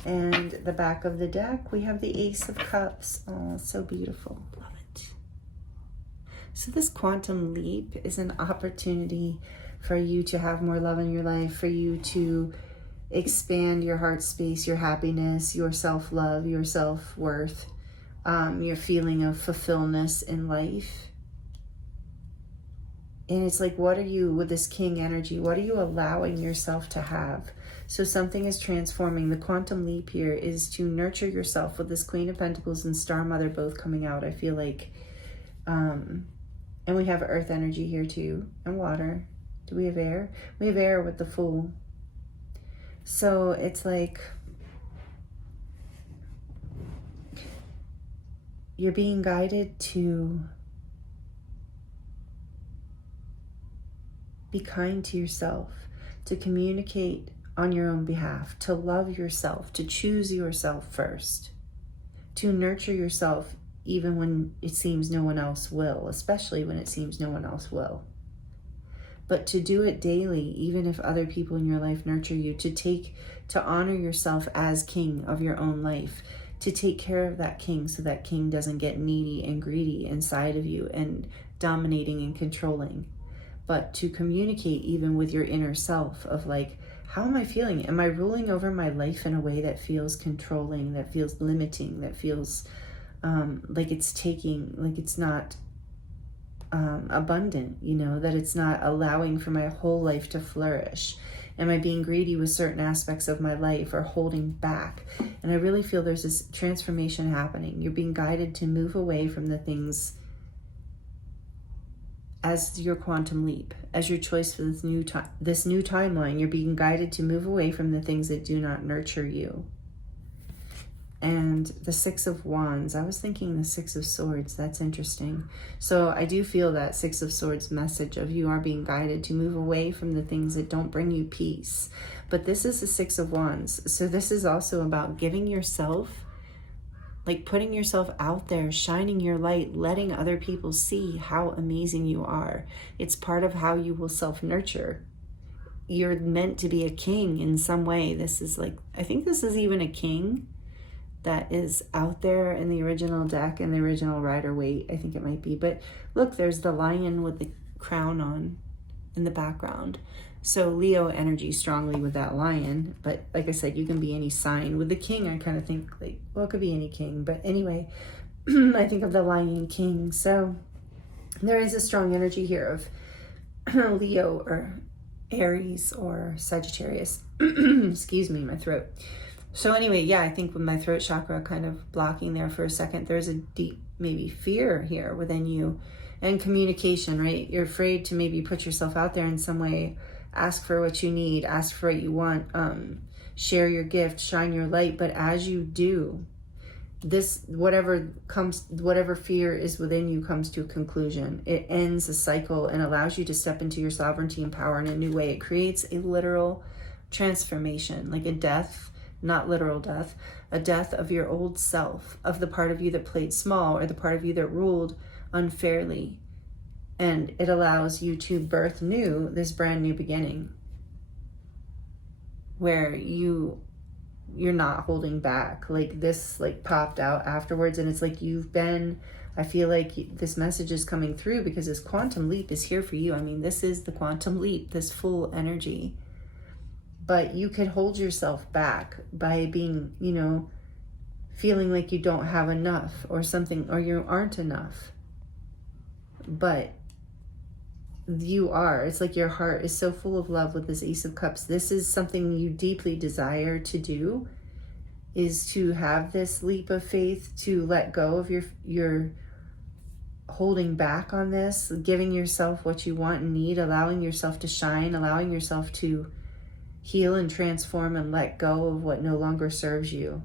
And the back of the deck, we have the Ace of Cups. Oh, so beautiful. Love it. So this quantum leap is an opportunity for you to have more love in your life, for you to expand your heart space, your happiness, your self-love, your self-worth. Your feeling of fulfillment in life. And it's like, what are you, with this king energy, what are you allowing yourself to have? So something is transforming. The quantum leap here is to nurture yourself with this Queen of Pentacles and Star Mother both coming out. I feel like, and we have earth energy here too, and water. Do we have air? We have air with the Fool. So it's like, you're being guided to be kind to yourself, to communicate on your own behalf, to love yourself, to choose yourself first, to nurture yourself even when it seems no one else will, especially when it seems no one else will. But to do it daily, even if other people in your life nurture you, to honor yourself as king of your own life, to take care of that king so that king doesn't get needy and greedy inside of you and dominating and controlling. But to communicate even with your inner self of like, how am I feeling? Am I ruling over my life in a way that feels controlling, that feels limiting, that feels like it's taking, like it's not abundant, you know, that it's not allowing for my whole life to flourish? Am I being greedy with certain aspects of my life or holding back? And I really feel there's this transformation happening. You're being guided to move away from the things as your quantum leap, as your choice for this new timeline. You're being guided to move away from the things that do not nurture you. And the Six of Wands, I was thinking the Six of Swords, that's interesting. So I do feel that Six of Swords message of you are being guided to move away from the things that don't bring you peace. But this is the Six of Wands. So this is also about giving yourself, like putting yourself out there, shining your light, letting other people see how amazing you are. It's part of how you will self-nurture. You're meant to be a king in some way. This is like, I think this is even a king that is out there in the original deck, in the original Rider-Waite, I think it might be. But look, there's the lion with the crown on in the background. So Leo energy strongly with that lion. But like I said, you can be any sign. With the king, I kind of think like, well, it could be any king. But anyway, I think of the lion king. So there is a strong energy here of Leo or Aries or Sagittarius. Excuse me, my throat. So anyway, yeah, I think with my throat chakra kind of blocking there for a second, there's a deep maybe fear here within you, and communication, right? You're afraid to maybe put yourself out there in some way, ask for what you need, ask for what you want, share your gift, shine your light. But as you do this, whatever fear is within you comes to a conclusion. It ends a cycle and allows you to step into your sovereignty and power in a new way. It creates a literal transformation, like a death. Not literal death, a death of your old self, of the part of you that played small or the part of you that ruled unfairly. And it allows you to birth new, this brand new beginning where you're not holding back. Like this like popped out afterwards, and it's like I feel like this message is coming through because this quantum leap is here for you. I mean, this is the quantum leap, this full energy. But you could hold yourself back by being, you know, feeling like you don't have enough or something, or you aren't enough. But you are. It's like your heart is so full of love with this Ace of Cups. This is something you deeply desire to do, is to have this leap of faith, to let go of your holding back on this, giving yourself what you want and need, allowing yourself to shine, allowing yourself to heal and transform and let go of what no longer serves you.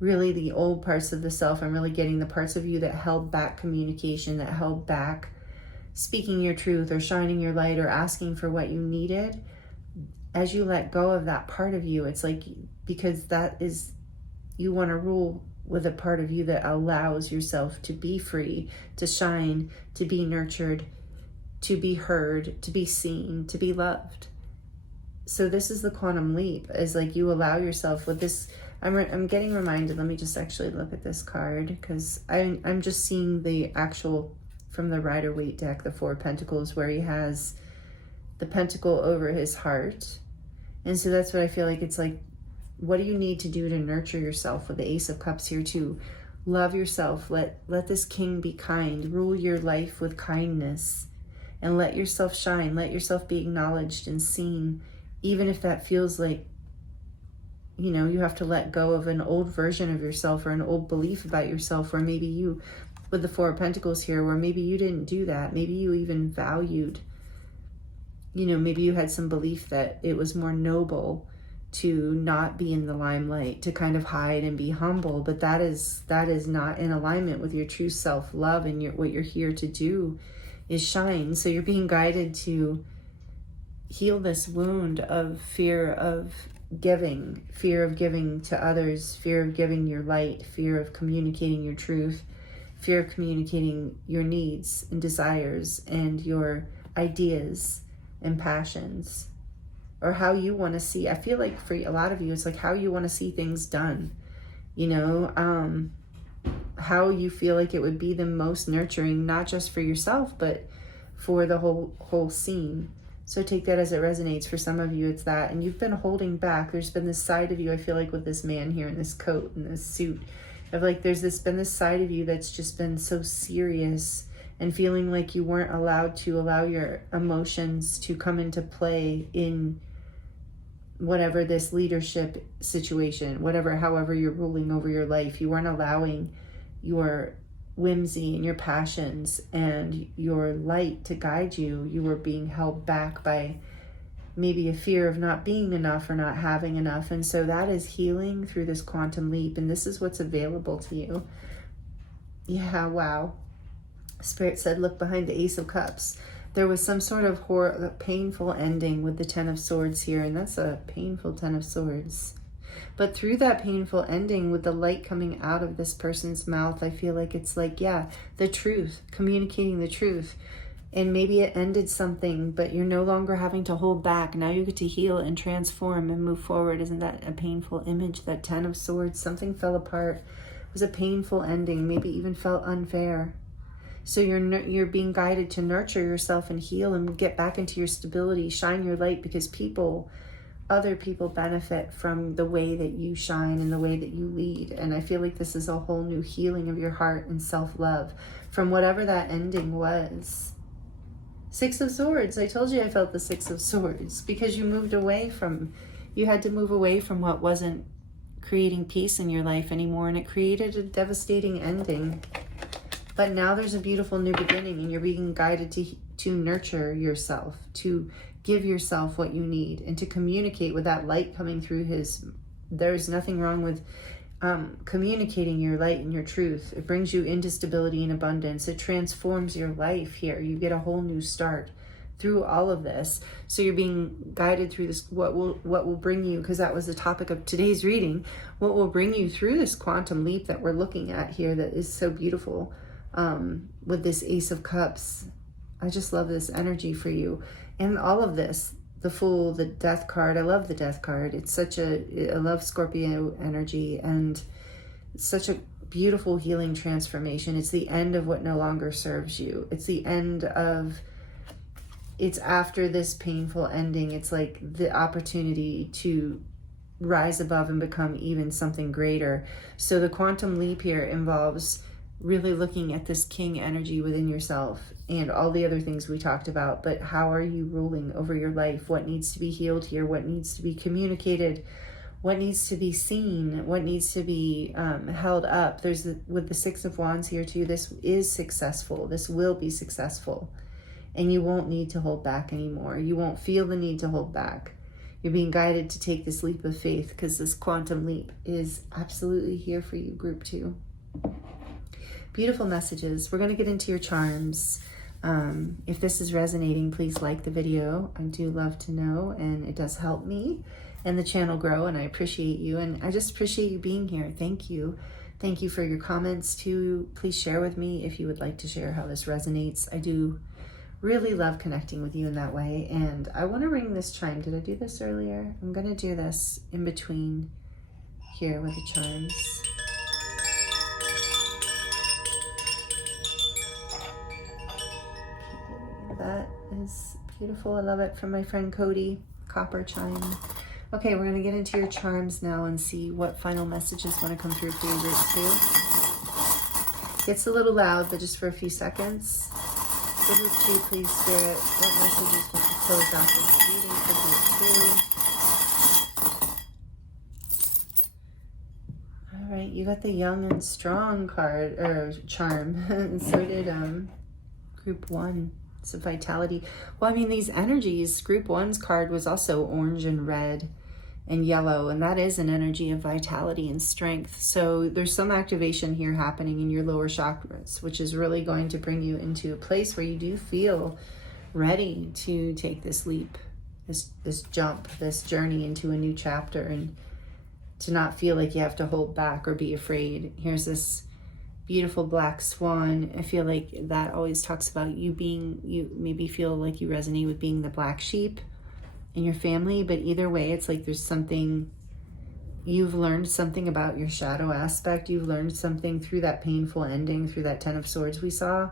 Really the old parts of the self. I'm really getting the parts of you that held back communication, that held back speaking your truth or shining your light or asking for what you needed. As you let go of that part of you, it's like, because that is, you want to rule with a part of you that allows yourself to be free, to shine, to be nurtured, to be heard, to be seen, to be loved. So this is the quantum leap, is like you allow yourself with this. I'm getting reminded, let me just actually look at this card, because I'm just seeing the actual, from the Rider-Waite deck, the Four of Pentacles, where he has the pentacle over his heart. And so that's what I feel like. It's like, what do you need to do to nurture yourself? With the Ace of Cups here too. Love yourself. Let this king be kind. Rule your life with kindness. and let yourself shine. Let yourself be acknowledged and seen, even if that feels like, you know, you have to let go of an old version of yourself or an old belief about yourself, or maybe you, with the Four of Pentacles here, where maybe you didn't do that. Maybe you even valued, you know, maybe you had some belief that it was more noble to not be in the limelight, to kind of hide and be humble, but that is not in alignment with your true self-love, and what you're here to do is shine. So you're being guided to heal this wound of fear of giving to others, fear of giving your light, fear of communicating your truth, fear of communicating your needs and desires and your ideas and passions, or how you want to see. I feel like for a lot of you, it's like how you want to see things done, you know, how you feel like it would be the most nurturing, not just for yourself, but for the whole scene. So take that as it resonates. For some of you, it's that, and you've been holding back. There's been this side of you, I feel like, with this man here in this coat and this suit, of like there's been this side of you that's just been so serious, and feeling like you weren't allowed to allow your emotions to come into play in whatever this leadership situation, however you're ruling over your life. You weren't allowing your whimsy and your passions and your light to guide you. You were being held back by maybe a fear of not being enough or not having enough. And so that is healing through this quantum leap, and this is what's available to you. Yeah, wow. Spirit said, look behind the Ace of Cups. There was some sort of painful ending with the Ten of Swords here, and that's a painful Ten of Swords. But through that painful ending, with the light coming out of this person's mouth, I feel like it's like, yeah, the truth, communicating the truth. And maybe it ended something, but you're no longer having to hold back. Now you get to heal and transform and move forward. Isn't that a painful image? That Ten of Swords, something fell apart. It was a painful ending, maybe even felt unfair. So you're being guided to nurture yourself and heal and get back into your stability, shine your light, because other people benefit from the way that you shine and the way that you lead. And I feel like this is a whole new healing of your heart and self-love from whatever that ending was. Six of Swords. I told you I felt the Six of Swords, because you had to move away from what wasn't creating peace in your life anymore, and it created a devastating ending. But now there's a beautiful new beginning, and you're being guided to nurture yourself, to give yourself what you need, and to communicate with that light coming through there's nothing wrong with communicating your light and your truth. It brings you into stability and abundance. It transforms your life here. You get a whole new start through all of this. So you're being guided through this, what will bring you, because that was the topic of today's reading, what will bring you through this quantum leap that we're looking at here, that is so beautiful. With this Ace of Cups, I just love this energy for you. And all of this, the Fool, the Death card, I love the Death card. It's I love Scorpio energy, and it's such a beautiful healing transformation. It's the end of what no longer serves you. It's after this painful ending. It's like the opportunity to rise above and become even something greater. So the quantum leap here involves really looking at this king energy within yourself and all the other things we talked about. But how are you ruling over your life? What needs to be healed here? What needs to be communicated? What needs to be seen? What needs to be held up? With the Six of Wands here too, this is successful. This will be successful. And you won't need to hold back anymore. You won't feel the need to hold back. You're being guided to take this leap of faith, because this quantum leap is absolutely here for you, group 2. Beautiful messages. We're going to get into your charms. If this is resonating, please like the video. I do love to know, and it does help me and the channel grow, and I appreciate you, and I just appreciate you being here. Thank you. Thank you for your comments too. Please share with me if you would like to share how this resonates. I do really love connecting with you in that way. And I want to ring this chime. Did I do this earlier? I'm going to do this in between here with the chimes. That is beautiful. I love it, from my friend Cody. Copper chime. Okay, we're going to get into your charms now and see what final messages want to come through for you, group 2. It's a little loud, but just for a few seconds. For group 2, please, Spirit, what messages can you close off this reading for group 2? All right, you got the young and strong card, or charm. And so did group 1. It's a vitality. Well, I mean, these energies, group 1's card was also orange and red and yellow, and that is an energy of vitality and strength. So there's some activation here happening in your lower chakras, which is really going to bring you into a place where you do feel ready to take this leap, this jump, this journey into a new chapter, and to not feel like you have to hold back or be afraid. Here's this beautiful black swan. I feel like that always talks about you maybe feel like you resonate with being the black sheep in your family, but either way, it's like there's something, you've learned something about your shadow aspect. You've learned something through that painful ending, through that 10 of Swords we saw.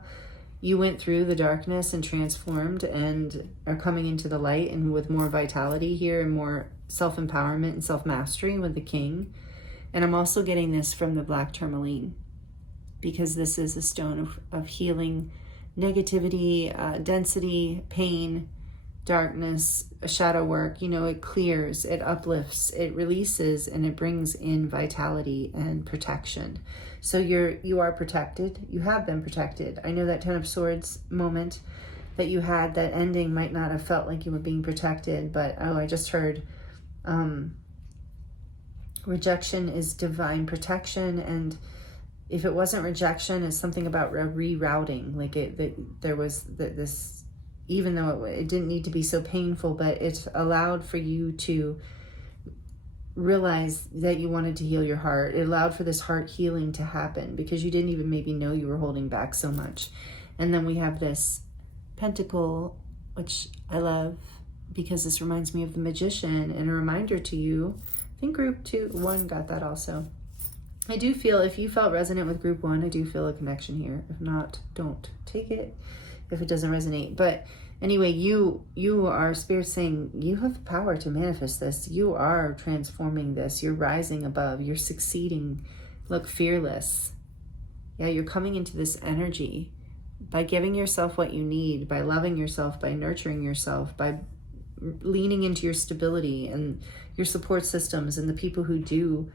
You went through the darkness and transformed and are coming into the light, and with more vitality here and more self-empowerment and self-mastery with the king. And I'm also getting this from the black tourmaline, because this is a stone of healing, negativity, density, pain, darkness, shadow work. You know, it clears, it uplifts, it releases, and it brings in vitality and protection. So you are protected. You have been protected. I know that 10 of Swords moment that you had, that ending might not have felt like you were being protected, but I just heard rejection is divine protection. And if it wasn't rejection, it's something about rerouting. Like there was this, even though it didn't need to be so painful, but it allowed for you to realize that you wanted to heal your heart. It allowed for this heart healing to happen because you didn't even maybe know you were holding back so much. And then we have this pentacle, which I love because this reminds me of the Magician, and a reminder to you. I think group 1 got that also. I do feel, if you felt resonant with group 1, I do feel a connection here. If not, don't take it if it doesn't resonate. But anyway, you are spirit saying you have the power to manifest this. You are transforming this. You're rising above. You're succeeding. Look, fearless. Yeah, you're coming into this energy by giving yourself what you need, by loving yourself, by nurturing yourself, by leaning into your stability and your support systems and the people who do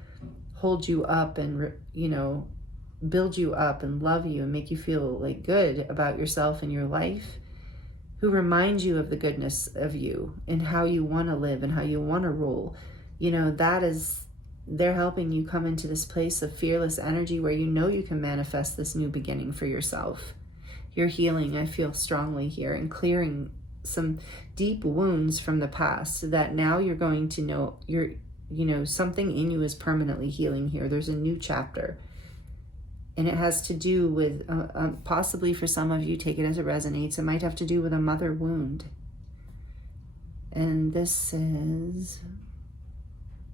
hold you up and, you know, build you up and love you and make you feel like good about yourself and your life, who remind you of the goodness of you and how you want to live and how you want to rule. You know, they're helping you come into this place of fearless energy where you know you can manifest this new beginning for yourself. You're healing, I feel strongly here, and clearing some deep wounds from the past, so that now you're going to know something in you is permanently healing here. There's a new chapter. And it has to do with, possibly for some of you, take it as it resonates, it might have to do with a mother wound. And this says,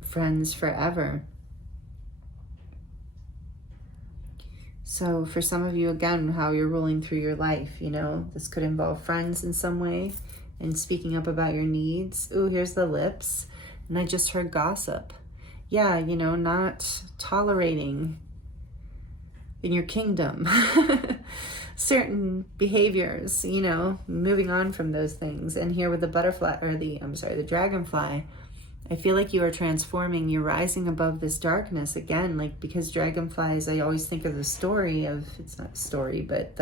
friends forever. So for some of you, again, how you're rolling through your life, you know, this could involve friends in some way and speaking up about your needs. Ooh, here's the lips. And I just heard gossip. Yeah, you know, not tolerating in your kingdom certain behaviors, you know, moving on from those things. And here with the butterfly, or the dragonfly, I feel like you are transforming, you're rising above this darkness again, like, because dragonflies, I always think of the story of, it's not a story, but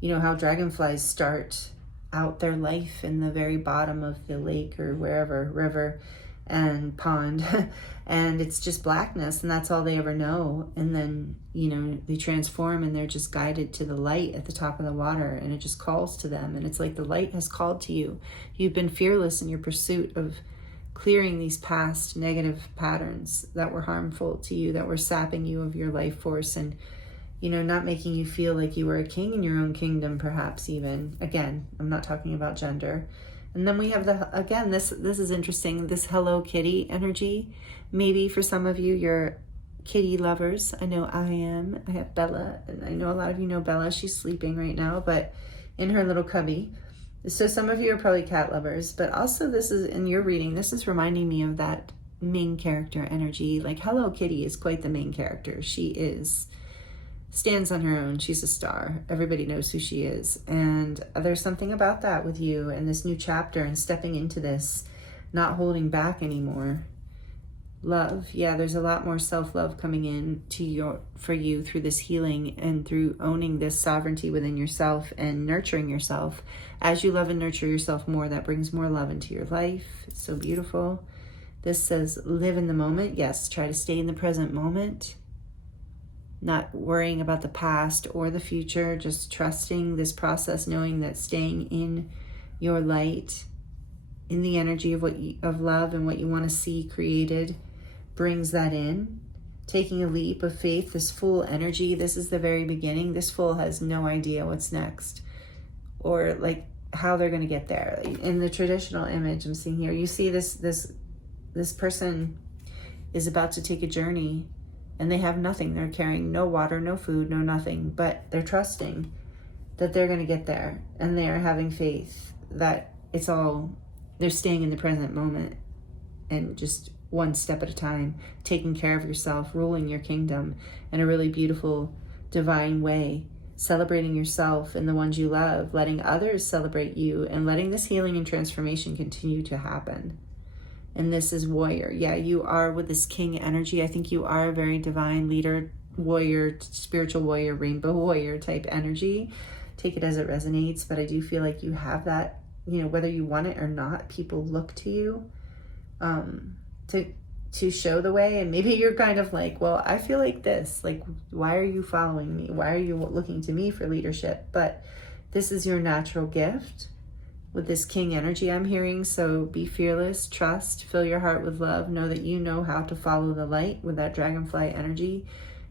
how dragonflies start out their life in the very bottom of the lake or wherever, river and pond, and it's just blackness, and that's all they ever know. And then, you know, they transform and they're just guided to the light at the top of the water, and it just calls to them. And it's like the light has called to you. You've been fearless in your pursuit of clearing these past negative patterns that were harmful to you, that were sapping you of your life force, and, you know, not making you feel like you were a king in your own kingdom, perhaps even. Again, I'm not talking about gender. And then we have this is interesting, this Hello Kitty energy. Maybe for some of you, you're kitty lovers. I know I am. I have Bella, and I know a lot of you know Bella. She's sleeping right now, but in her little cubby. So some of you are probably cat lovers, but also this is, in your reading, this is reminding me of that main character energy. Like Hello Kitty is quite the main character. She is stands on her own. She's a star. Everybody knows who she is. And there's something about that with you and this new chapter and stepping into this, not holding back anymore. Love. Yeah, there's a lot more self-love coming in for you through this healing and through owning this sovereignty within yourself and nurturing yourself. As you love and nurture yourself more, that brings more love into your life. It's so beautiful. This says live in the moment. Yes, try to stay in the present moment. Not worrying about the past or the future, just trusting this process, knowing that staying in your light, in the energy of love and what you want to see created, brings that in. Taking a leap of faith, this full energy, this is the very beginning. This fool has no idea what's next or like how they're going to get there. In the traditional image I'm seeing here, you see this person is about to take a journey and they have nothing. They're carrying no water, no food, no nothing, but they're trusting that they're going to get there, and they are having faith that they're staying in the present moment and just one step at a time, taking care of yourself, ruling your kingdom in a really beautiful, divine way, celebrating yourself and the ones you love, letting others celebrate you, and letting this healing and transformation continue to happen. And this is warrior. Yeah, you are with this king energy. I think you are a very divine leader, warrior, spiritual warrior, rainbow warrior type energy. Take it as it resonates, but I do feel like you have that, whether you want it or not, people look to you to show the way. And maybe you're kind of like, well, I feel like this, like, why are you following me? Why are you looking to me for leadership? But this is your natural gift with this king energy I'm hearing. So be fearless, trust, fill your heart with love, know that you know how to follow the light with that dragonfly energy.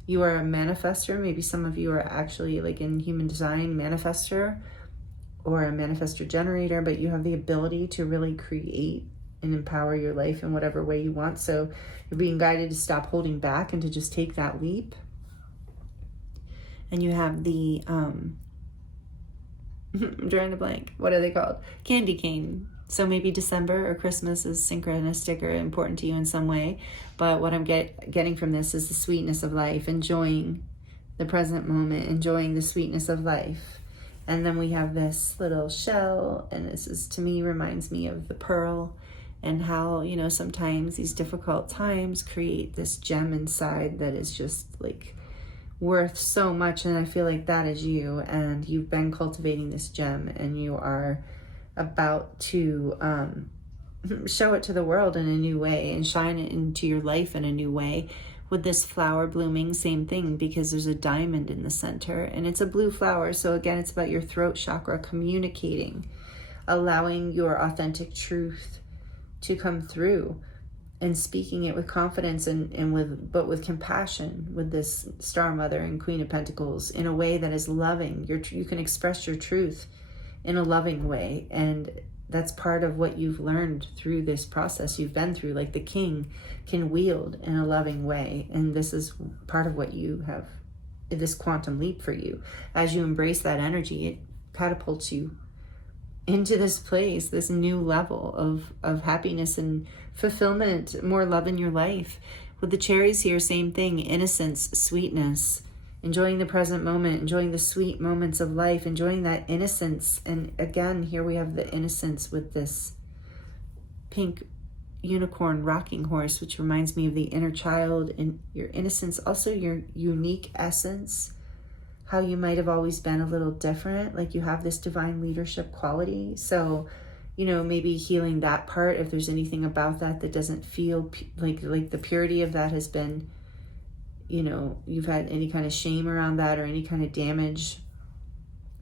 You are a manifester. Maybe some of you are actually like in human design manifester or a manifestor generator, but you have the ability to really create and empower your life in whatever way you want. So you're being guided to stop holding back and to just take that leap. And you have the, I'm drawing a blank. What are they called? Candy cane. So maybe December or Christmas is synchronistic or important to you in some way. But what I'm getting from this is the sweetness of life, enjoying the present moment, enjoying the sweetness of life. And then we have this little shell, and this is, to me, reminds me of the pearl and how, sometimes these difficult times create this gem inside that is just like worth so much. And I feel like that is you, and you've been cultivating this gem, and you are about to show it to the world in a new way and shine it into your life in a new way with this flower blooming. Same thing, because there's a diamond in the center and it's a blue flower. So again, it's about your throat chakra, communicating, allowing your authentic truth to come through and speaking it with confidence and with compassion, with this Star Mother and Queen of Pentacles in a way that is loving. You can express your truth in a loving way, and that's part of what you've learned through this process you've been through. Like the king can wield in a loving way, and this is part of what you have, this quantum leap for you. As you embrace that energy, it catapults you into this place, this new level of happiness and fulfillment, more love in your life. With the cherries here, same thing, innocence, sweetness, enjoying the present moment, enjoying the sweet moments of life, enjoying that innocence. And again, here we have the innocence with this pink unicorn rocking horse, which reminds me of the inner child and your innocence, also your unique essence, how you might have always been a little different, like you have this divine leadership quality. So, maybe healing that part, if there's anything about that doesn't feel like the purity of that has been, you've had any kind of shame around that or any kind of damage,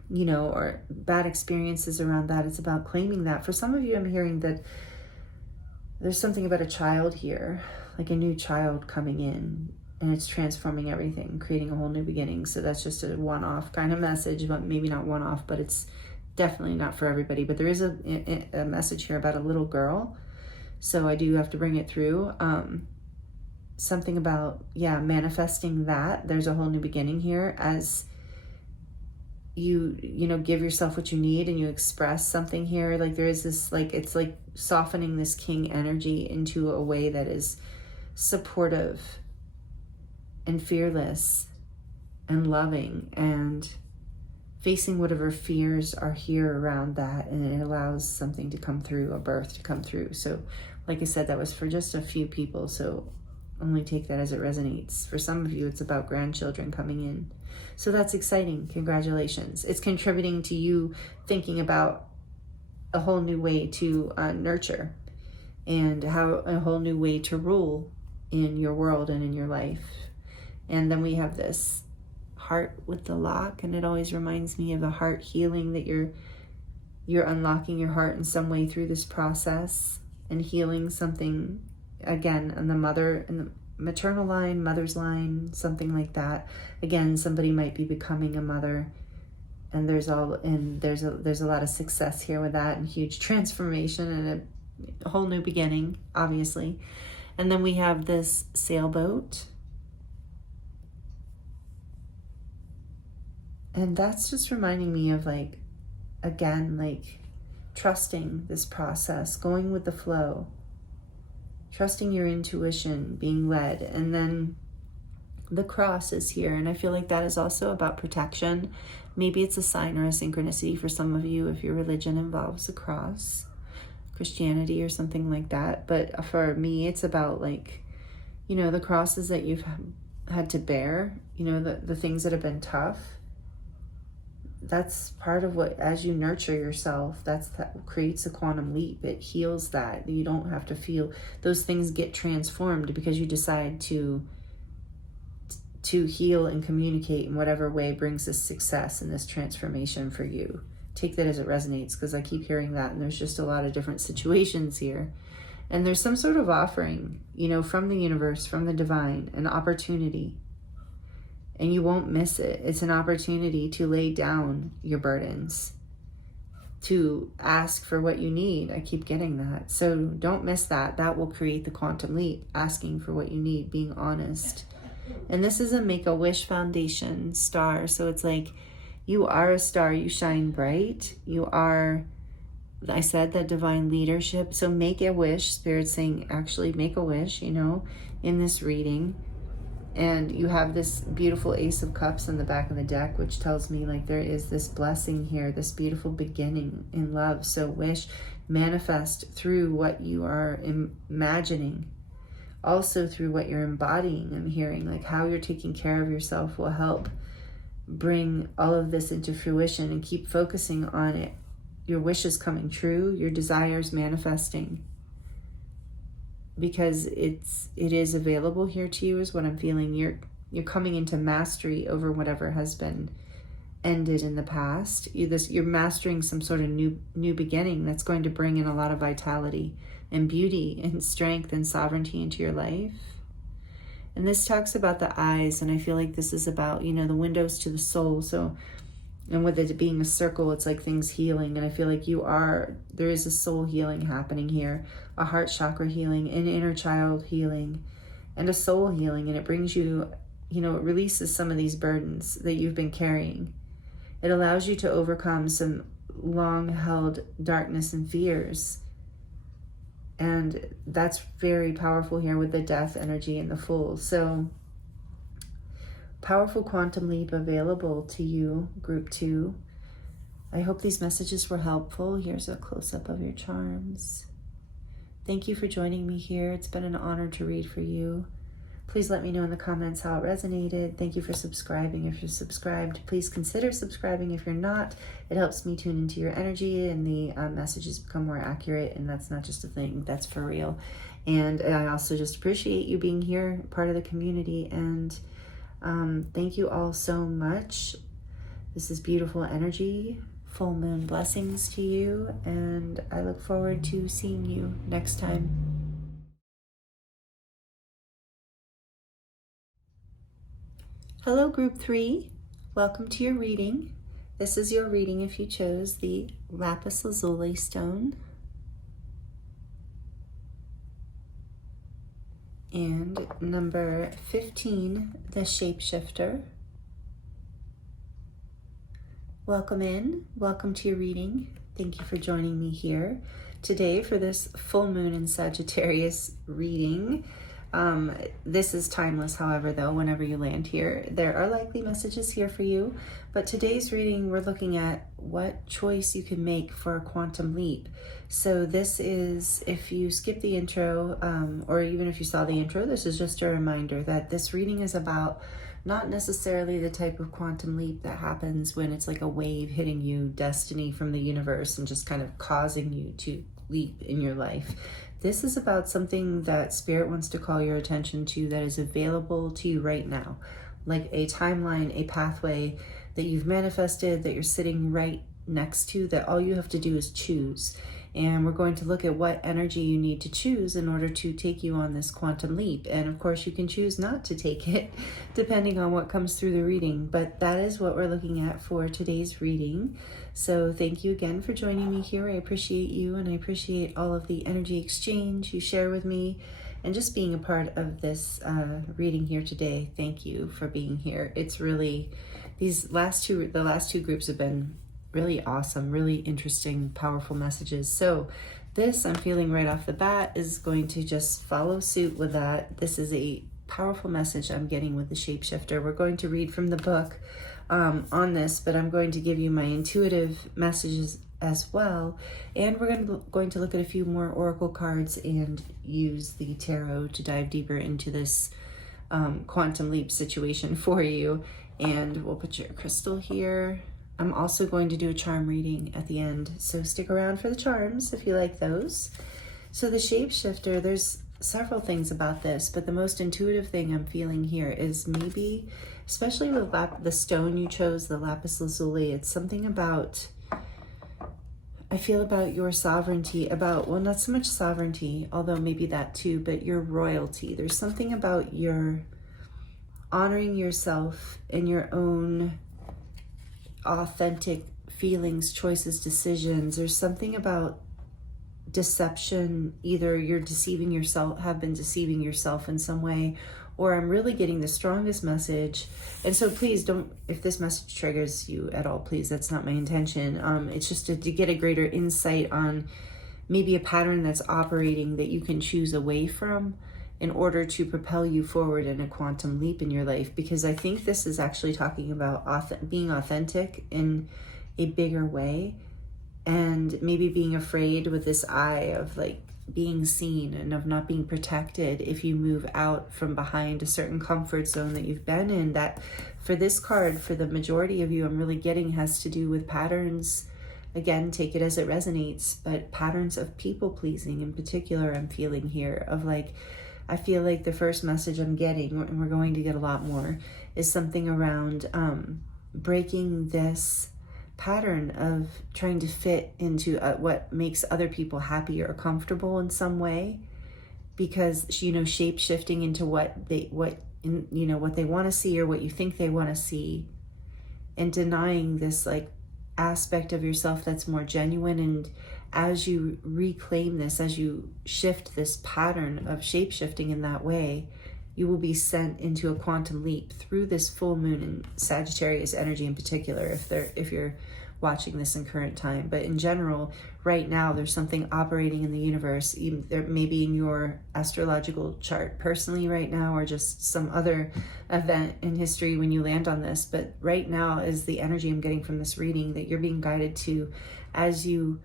or bad experiences around that. It's about claiming that. For some of you, I'm hearing that there's something about a child here, like a new child coming in, and it's transforming everything, creating a whole new beginning. So that's just a one-off kind of message, but maybe not one-off, but it's definitely not for everybody. But there is a message here about a little girl. So I do have to bring it through. Something about, manifesting that. There's a whole new beginning here as you give yourself what you need and you express something here. Like there is this, it's like softening this king energy into a way that is supportive and fearless and loving and facing whatever fears are here around that, and it allows something to come through, a birth to come through. So like I said, that was for just a few people, so only take that as it resonates. For some of you, it's about grandchildren coming in. So that's exciting. Congratulations. It's contributing to you thinking about a whole new way to nurture, and how a whole new way to rule in your world and in your life. And then we have this heart with the lock, and it always reminds me of the heart healing, that you're unlocking your heart in some way through this process and healing something, again, on the mother and the maternal line, mother's line, something like that. Again, somebody might be becoming a mother, and there's a lot of success here with that, and huge transformation and a whole new beginning, obviously. And then we have this sailboat, and that's just reminding me of, like, again, like trusting this process, going with the flow, trusting your intuition, being led. And then the cross is here, and I feel like that is also about protection. Maybe it's a sign or a synchronicity for some of you if your religion involves a cross, Christianity or something like that. But for me, it's about, like, you know, the crosses that you've had to bear, you know, the things that have been tough. That's part of what, as you nurture yourself, that creates a quantum leap. It heals that. You don't have to feel those things, get transformed because you decide to heal and communicate in whatever way brings this success and this transformation for you. Take that as it resonates, because I keep hearing that, and there's just a lot of different situations here. And there's some sort of offering, you know, from the universe, from the divine, an opportunity. And you won't miss it. It's an opportunity to lay down your burdens, to ask for what you need. I keep getting that. So don't miss that. That will create the quantum leap, asking for what you need, being honest. And this is a Make-A-Wish Foundation star. So it's like, you are a star. You shine bright. You are, I said, the divine leadership. So make a wish. Spirit's saying, actually make a wish, you know, in this reading. And you have this beautiful Ace of Cups in the back of the deck, which tells me, like, there is this blessing here, this beautiful beginning in love. So wish, manifest through what you are imagining, also through what you're embodying. I'm hearing, like, how you're taking care of yourself will help bring all of this into fruition, and keep focusing on it. Your wishes coming true, your desires manifesting, because it is available here to you, is what I'm feeling. You're coming into mastery over whatever has been ended in the past. You're mastering some sort of new beginning that's going to bring in a lot of vitality and beauty and strength and sovereignty into your life. And this talks about the eyes, and I feel like this is about, you know, the windows to the soul. So, and with it being a circle, it's like things healing. And I feel like there is a soul healing happening here, a heart chakra healing, an inner child healing, and a soul healing. And it brings you, you know, it releases some of these burdens that you've been carrying. It allows you to overcome some long-held darkness and fears. And that's very powerful here with the death energy and the Fool. So powerful quantum leap available to you, group 2. I hope these messages were helpful. Here's a close-up of your charms. Thank you for joining me here. It's been an honor to read for you. Please let me know in the comments how it resonated. Thank you for subscribing. If you're subscribed, please consider subscribing. If you're not, it helps me tune into your energy, and the messages become more accurate. And that's not just a thing, that's for real. And I also just appreciate you being here, part of the community. And thank you all so much. This is beautiful energy. Full moon blessings to you. And I look forward to seeing you next time. Hello, group 3. Welcome to your reading. This is your reading if you chose the Lapis Lazuli stone. And number 15, the Shapeshifter. Welcome in. Welcome to your reading. Thank you for joining me here today for this full moon in Sagittarius reading. This is timeless, however, though, whenever you land here. There are likely messages here for you, but today's reading, we're looking at what choice you can make for a quantum leap. So this is, if you skip the intro, or even if you saw the intro, this is just a reminder that this reading is about not necessarily the type of quantum leap that happens when it's like a wave hitting you, destiny from the universe, and just kind of causing you to leap in your life. This is about something that Spirit wants to call your attention to that is available to you right now, like a timeline, a pathway that you've manifested, that you're sitting right next to, that all you have to do is choose. And we're going to look at what energy you need to choose in order to take you on this quantum leap. And of course, you can choose not to take it, depending on what comes through the reading. But that is what we're looking at for today's reading. So thank you again for joining me here. I appreciate you, and I appreciate all of the energy exchange you share with me, and just being a part of this reading here today. Thank you for being here. It's really, the last two groups have been really awesome, really interesting, powerful messages. So this, I'm feeling right off the bat, is going to just follow suit with that. This is a powerful message I'm getting with the shapeshifter. We're going to read from the book on this, but I'm going to give you my intuitive messages as well. And we're going to look at a few more oracle cards and use the tarot to dive deeper into this quantum leap situation for you. And we'll put your crystal here. I'm also going to do a charm reading at the end, so stick around for the charms if you like those. So the shapeshifter, there's several things about this, but the most intuitive thing I'm feeling here is maybe, especially with the stone you chose, the Lapis Lazuli, it's something about, I feel about your sovereignty, about, well, not so much sovereignty, although maybe that too, but your royalty. There's something about your honoring yourself and your own authentic feelings, choices, decisions. There's something about deception. Either you're deceiving yourself, have been deceiving yourself in some way, or I'm really getting the strongest message. And so please don't, if this message triggers you at all, please, that's not my intention. It's just to get a greater insight on maybe a pattern that's operating that you can choose away from in order to propel you forward in a quantum leap in your life. Because I think this is actually talking about being authentic in a bigger way, and maybe being afraid with this eye of like being seen and of not being protected if you move out from behind a certain comfort zone that you've been in. That for this card, for the majority of you, I'm really getting has to do with patterns. Again, take it as it resonates, but patterns of people pleasing in particular, I'm feeling here, of like, I feel like the first message I'm getting, and we're going to get a lot more, is something around breaking this pattern of trying to fit into what makes other people happy or comfortable in some way, because, you know, shape shifting into what they want to see or what you think they want to see, and denying this like aspect of yourself that's more genuine. And as you reclaim this, as you shift this pattern of shape shifting in that way, you will be sent into a quantum leap through this full moon in Sagittarius energy in particular, if you're watching this in current time. But in general, right now, there's something operating in the universe, even there maybe in your astrological chart personally right now, or just some other event in history when you land on this. But right now is the energy I'm getting from this reading that you're being guided to, as you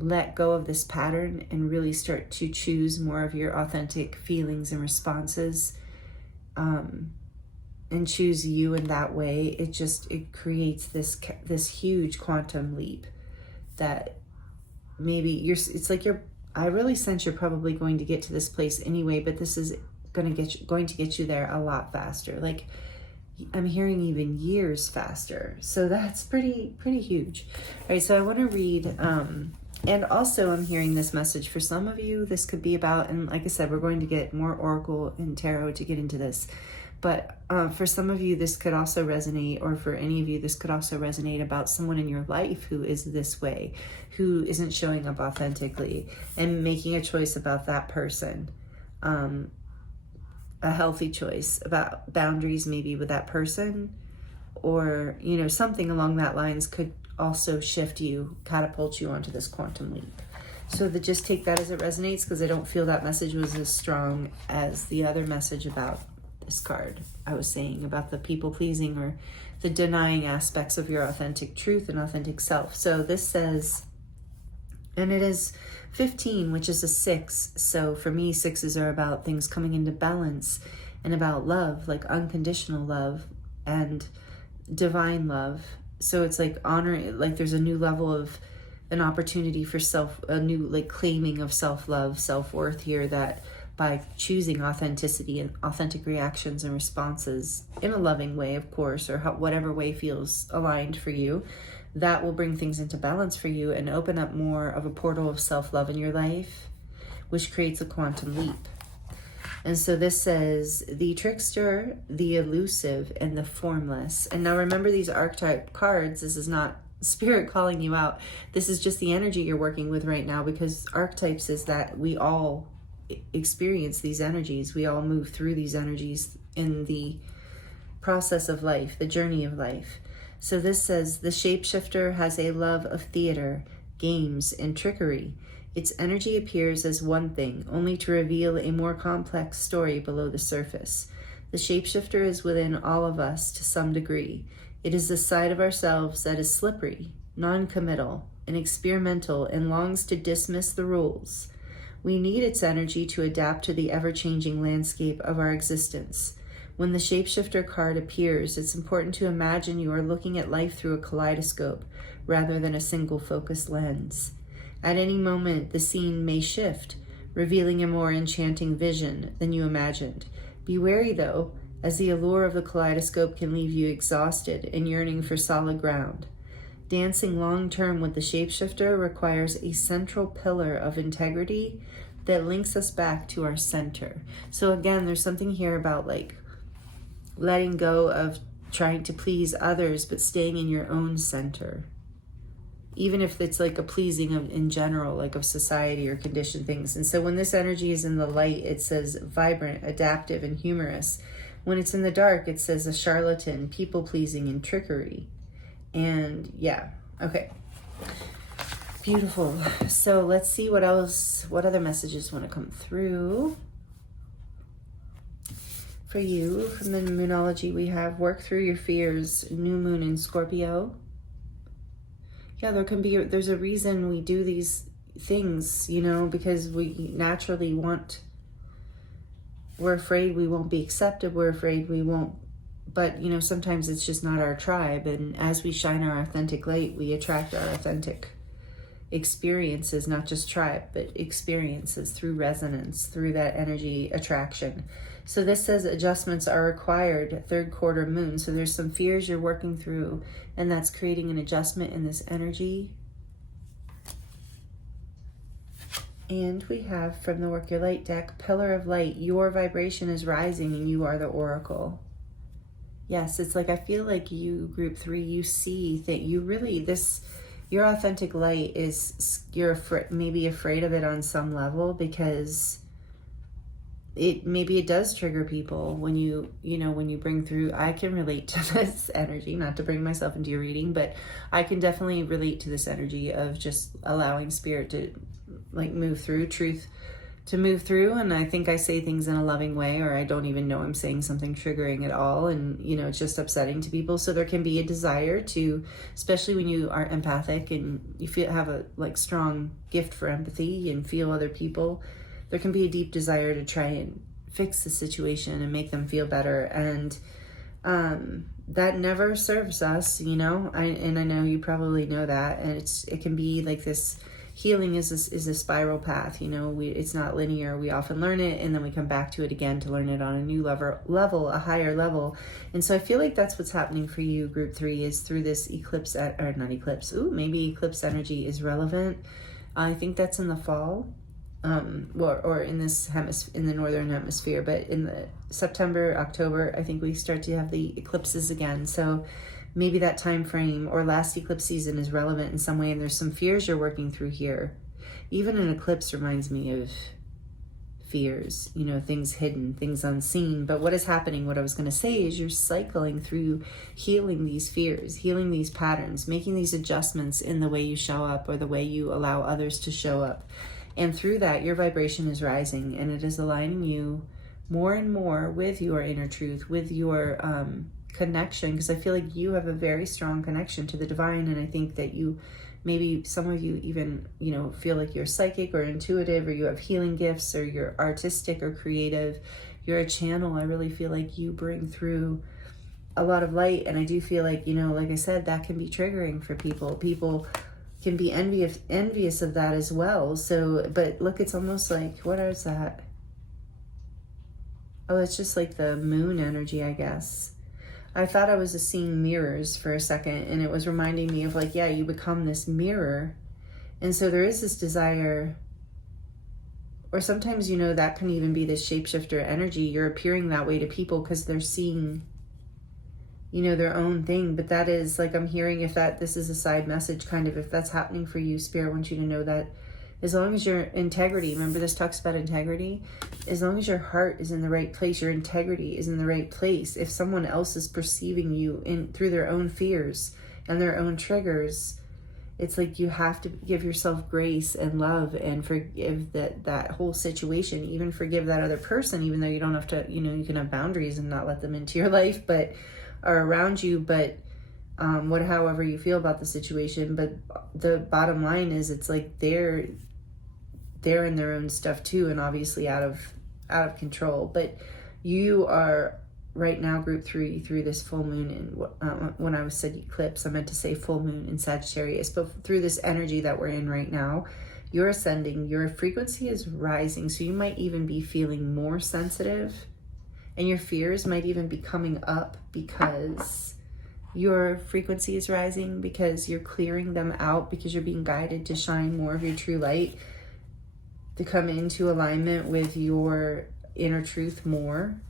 let go of this pattern and really start to choose more of your authentic feelings and responses, and choose you in that way. It creates this huge quantum leap that maybe I really sense you're probably going to get to this place anyway, but this is going to get you there a lot faster. Like, I'm hearing even years faster. So that's pretty huge. All right, so I want to read, and also I'm hearing this message for some of you. This could be about, and like I said, we're going to get more oracle and tarot to get into this. But for some of you, this could also resonate, or for any of you, this could also resonate about someone in your life who is this way, who isn't showing up authentically, and making a choice about that person. A healthy choice about boundaries maybe with that person, or, you know, something along that lines could also shift you, catapult you onto this quantum leap. So just take that as it resonates, because I don't feel that message was as strong as the other message about this card. I was saying about the people pleasing or the denying aspects of your authentic truth and authentic self. So this says, and it is 15, which is a 6. So for me, 6s are about things coming into balance and about love, like unconditional love and divine love. So it's like honor, like there's a new level of an opportunity for a new like claiming of self-love, self-worth here, that by choosing authenticity and authentic reactions and responses in a loving way, of course, or whatever way feels aligned for you, that will bring things into balance for you and open up more of a portal of self-love in your life, which creates a quantum leap. And so this says, the trickster, the elusive, and the formless. And now remember, these archetype cards, this is not spirit calling you out. This is just the energy you're working with right now, because archetypes is that we all experience these energies. We all move through these energies in the process of life, the journey of life. So this says, the shapeshifter has a love of theater, games, and trickery. Its energy appears as one thing, only to reveal a more complex story below the surface. The shapeshifter is within all of us to some degree. It is the side of ourselves that is slippery, non-committal, and experimental, and longs to dismiss the rules. We need its energy to adapt to the ever-changing landscape of our existence. When the shapeshifter card appears, it's important to imagine you are looking at life through a kaleidoscope rather than a single focused lens. At any moment, the scene may shift, revealing a more enchanting vision than you imagined. Be wary, though, as the allure of the kaleidoscope can leave you exhausted and yearning for solid ground. Dancing long-term with the shapeshifter requires a central pillar of integrity that links us back to our center. So again, there's something here about like letting go of trying to please others, but staying in your own center. Even if it's like a pleasing of, in general, like of society or conditioned things. And so when this energy is in the light, it says vibrant, adaptive, and humorous. When it's in the dark, it says a charlatan, people-pleasing, and trickery. And yeah, okay. Beautiful. So let's see what else, what other messages want to come through. For you, from the Moonology, we have work through your fears, new moon in Scorpio. Yeah, there's a reason we do these things, you know, because we naturally we're afraid we won't be accepted. We're afraid we won't, but you know, sometimes it's just not our tribe. And as we shine our authentic light, we attract our authentic experiences, not just tribe, but experiences through resonance, through that energy attraction. So this says adjustments are required, third quarter moon. So there's some fears you're working through, and that's creating an adjustment in this energy. And we have from the Work Your Light deck, Pillar of Light, your vibration is rising and you are the oracle. Yes, it's like I feel like you, group 3, you see that you really, your authentic light is, you're maybe afraid of it on some level, because maybe it does trigger people when you bring through. I can relate to this energy, not to bring myself into your reading, but I can definitely relate to this energy of just allowing spirit to like move through, truth to move through. And I think I say things in a loving way, or I don't even know I'm saying something triggering at all, and you know, it's just upsetting to people. So there can be a desire to, especially when you are empathic and you have a like strong gift for empathy and feel other people, there can be a deep desire to try and fix the situation and make them feel better. And that never serves us, you know, and I know you probably know that. And it can be like this, healing is a spiral path, you know, it's not linear. We often learn it and then we come back to it again to learn it on a new level, a higher level. And so I feel like that's what's happening for you, group 3, is through this eclipse, or not eclipse, maybe eclipse energy is relevant. I think that's in the fall. Or in this in the northern hemisphere, but in the September, October, I think we start to have the eclipses again. So maybe that time frame or last eclipse season is relevant in some way, and there's some fears you're working through here. Even an eclipse reminds me of fears, you know, things hidden, things unseen. But what is happening, what I was going to say is you're cycling through healing these fears, healing these patterns, making these adjustments in the way you show up or the way you allow others to show up. And through that, your vibration is rising, and it is aligning you more and more with your inner truth, with your connection, because I feel like you have a very strong connection to the divine. And I think that you, maybe some of you even, you know, feel like you're psychic or intuitive, or you have healing gifts, or you're artistic or creative. You're a channel. I really feel like you bring through a lot of light. And I do feel like, you know, like I said, that can be triggering for people. People can be envious of that as well. So, but look, it's almost like, what is that? Oh, it's just like the moon energy, I guess. I thought I was just seeing mirrors for a second, and it was reminding me of like, yeah, you become this mirror. And so there is this desire, or sometimes, you know, that can even be this shapeshifter energy. You're appearing that way to people because they're seeing, you know, their own thing. But that is like, I'm hearing, if that, this is a side message kind of, if that's happening for you, Spirit wants you to know that as long as your integrity, remember this talks about integrity, as long as your heart is in the right place, your integrity is in the right place. If someone else is perceiving you in through their own fears and their own triggers, it's like you have to give yourself grace and love and forgive that whole situation, even forgive that other person, even though you don't have to, you know, you can have boundaries and not let them into your life, but are around you, but however you feel about the situation. But the bottom line is, it's like they're in their own stuff too, and obviously out of control. But you are right now, group 3, through this full moon, and when I said eclipse, I meant to say full moon in Sagittarius. But through this energy that we're in right now, you're ascending, your frequency is rising. So you might even be feeling more sensitive, and your fears might even be coming up because your frequency is rising, because you're clearing them out, because you're being guided to shine more of your true light, to come into alignment with your inner truth more.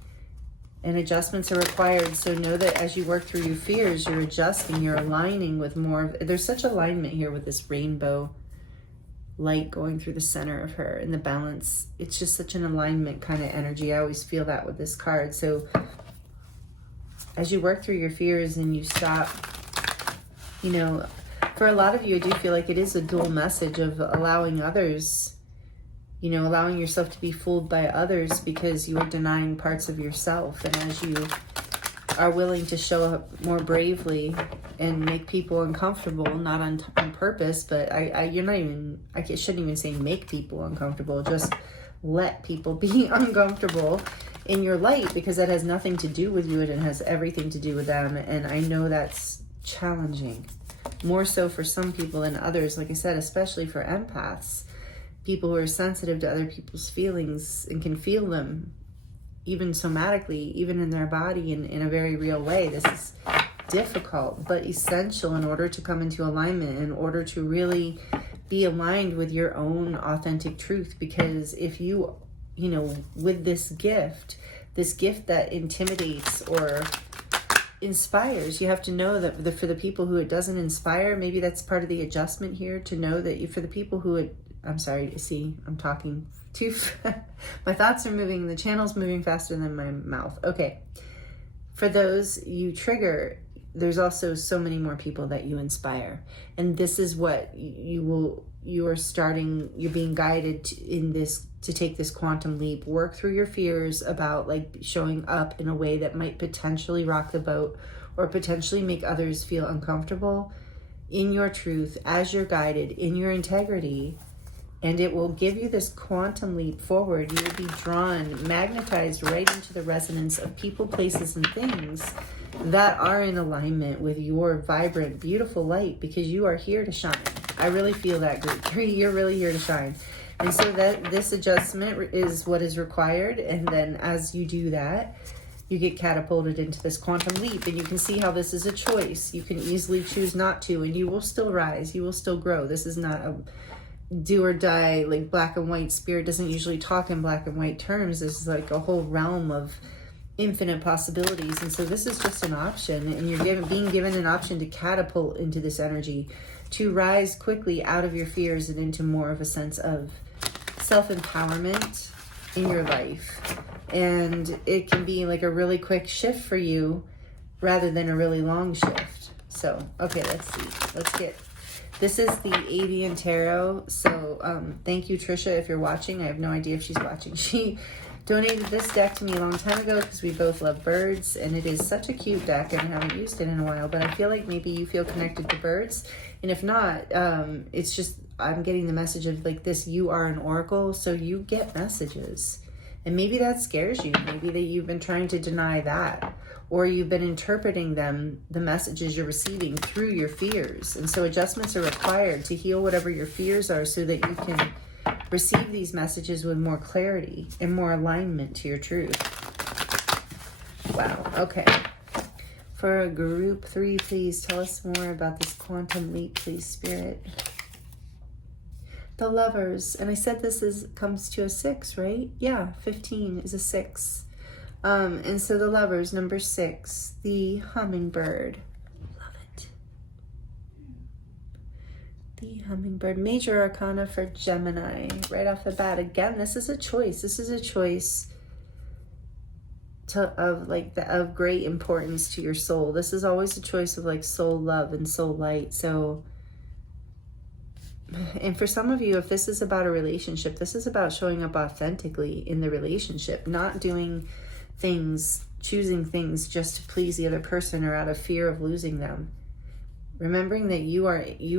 And adjustments are required. So know that as you work through your fears, you're adjusting, you're aligning with more. There's such alignment here with this rainbow light going through the center of her, and the balance. It's just such an alignment kind of energy. I always feel that with this card. So as you work through your fears and you stop, you know, for a lot of you, I do feel like it is a dual message of allowing others, you know, allowing yourself to be fooled by others because you are denying parts of yourself. And as you are willing to show up more bravely and make people uncomfortable, not on purpose, but I shouldn't even say make people uncomfortable, just let people be uncomfortable in your light, because that has nothing to do with you, and it has everything to do with them. And I know that's challenging, more so for some people than others. Like I said, especially for empaths, people who are sensitive to other people's feelings and can feel them even somatically, even in their body, in a very real way. This is difficult but essential in order to come into alignment, in order to really be aligned with your own authentic truth. Because if you know, with this gift that intimidates or inspires, you have to know that for the people who it doesn't inspire, maybe that's part of the adjustment here, to know that for the people who it, I'm sorry, see, I'm talking too my thoughts are moving, the channel's moving faster than my mouth. Okay, for those you trigger, there's also so many more people that you inspire, and this is what you're being guided to take this quantum leap. Work through your fears about like showing up in a way that might potentially rock the boat or potentially make others feel uncomfortable, in your truth, as you're guided, in your integrity. And it will give you this quantum leap forward. You will be drawn, magnetized right into the resonance of people, places, and things that are in alignment with your vibrant, beautiful light, because you are here to shine. I really feel that, group 3. You're really here to shine. And so that this adjustment is what is required. And then as you do that, you get catapulted into this quantum leap. And you can see how this is a choice. You can easily choose not to, and you will still rise. You will still grow. This is not a do or die, like black and white. Spirit doesn't usually talk in black and white terms. This is like a whole realm of infinite possibilities. And so this is just an option, and you're being given an option to catapult into this energy, to rise quickly out of your fears and into more of a sense of self-empowerment in your life. And it can be like a really quick shift for you rather than a really long shift. So, okay, let's see. This is the Avian Tarot. So, thank you, Trisha, if you're watching. I have no idea if she's watching. She donated this deck to me a long time ago because we both love birds, and it is such a cute deck, and I haven't used it in a while, but I feel like maybe you feel connected to birds. And if not, it's just, I'm getting the message of like this, you are an oracle, so you get messages. And maybe that scares you. Maybe that you've been trying to deny that, or you've been interpreting them, the messages you're receiving, through your fears. And so adjustments are required to heal whatever your fears are so that you can receive these messages with more clarity and more alignment to your truth. Wow, okay. For group 3, please tell us more about this quantum leap, please, Spirit. The Lovers, and I said this comes to a 6, right? Yeah, 15 is a 6. And so the Lovers, number 6, the Hummingbird. Love it. The Hummingbird, major arcana for Gemini, right off the bat. Again, this is a choice. This is a choice of great importance to your soul. This is always a choice of like soul love and soul light. So, and for some of you, if this is about a relationship, this is about showing up authentically in the relationship, not doing things, choosing things just to please the other person or out of fear of losing them. Remembering that you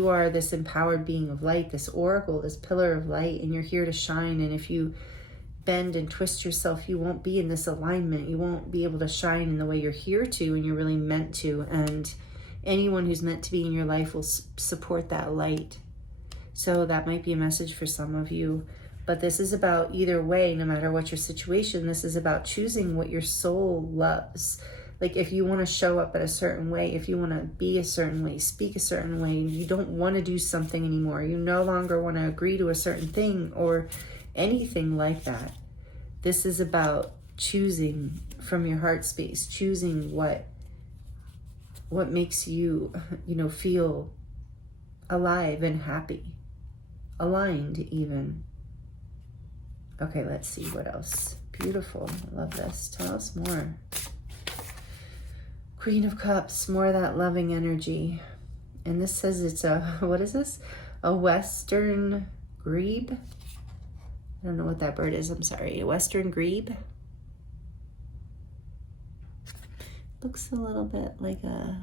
are this empowered being of light, this oracle, this pillar of light, and you're here to shine. And if you bend and twist yourself, you won't be in this alignment. You won't be able to shine in the way you're here to and you're really meant to. And anyone who's meant to be in your life will support that light. So that might be a message for some of you. But this is about, either way, no matter what your situation, this is about choosing what your soul loves. Like if you want to show up in a certain way, if you want to be a certain way, speak a certain way, you don't want to do something anymore, you no longer want to agree to a certain thing or anything like that. This is about choosing from your heart space, choosing what makes you, feel alive and happy, aligned even. Okay, let's see what else. Beautiful. I love this. Tell us more. Queen of Cups, more of that loving energy. And this says it's a, what is this? A Western grebe? I don't know what that bird is. I'm sorry. A Western grebe? Looks a little bit like a,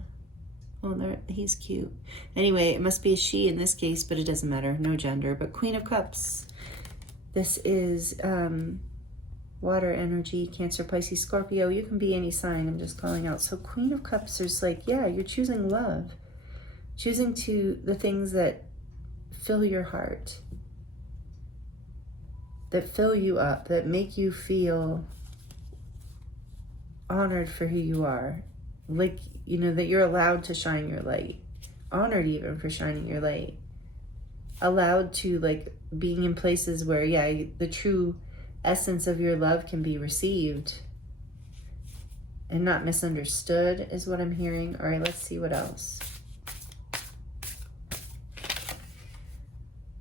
oh, there, he's cute. Anyway, it must be a she in this case, but it doesn't matter. No gender. But Queen of Cups. This is water energy, Cancer, Pisces, Scorpio. You can be any sign. I'm just calling out. So Queen of Cups is like, yeah, you're choosing love. Choosing to the things that fill your heart. That fill you up. That make you feel honored for who you are. Like, that you're allowed to shine your light. Honored even for shining your light. Allowed to, like, being in places where, yeah, the true essence of your love can be received and not misunderstood is what I'm hearing. All right, let's see what else.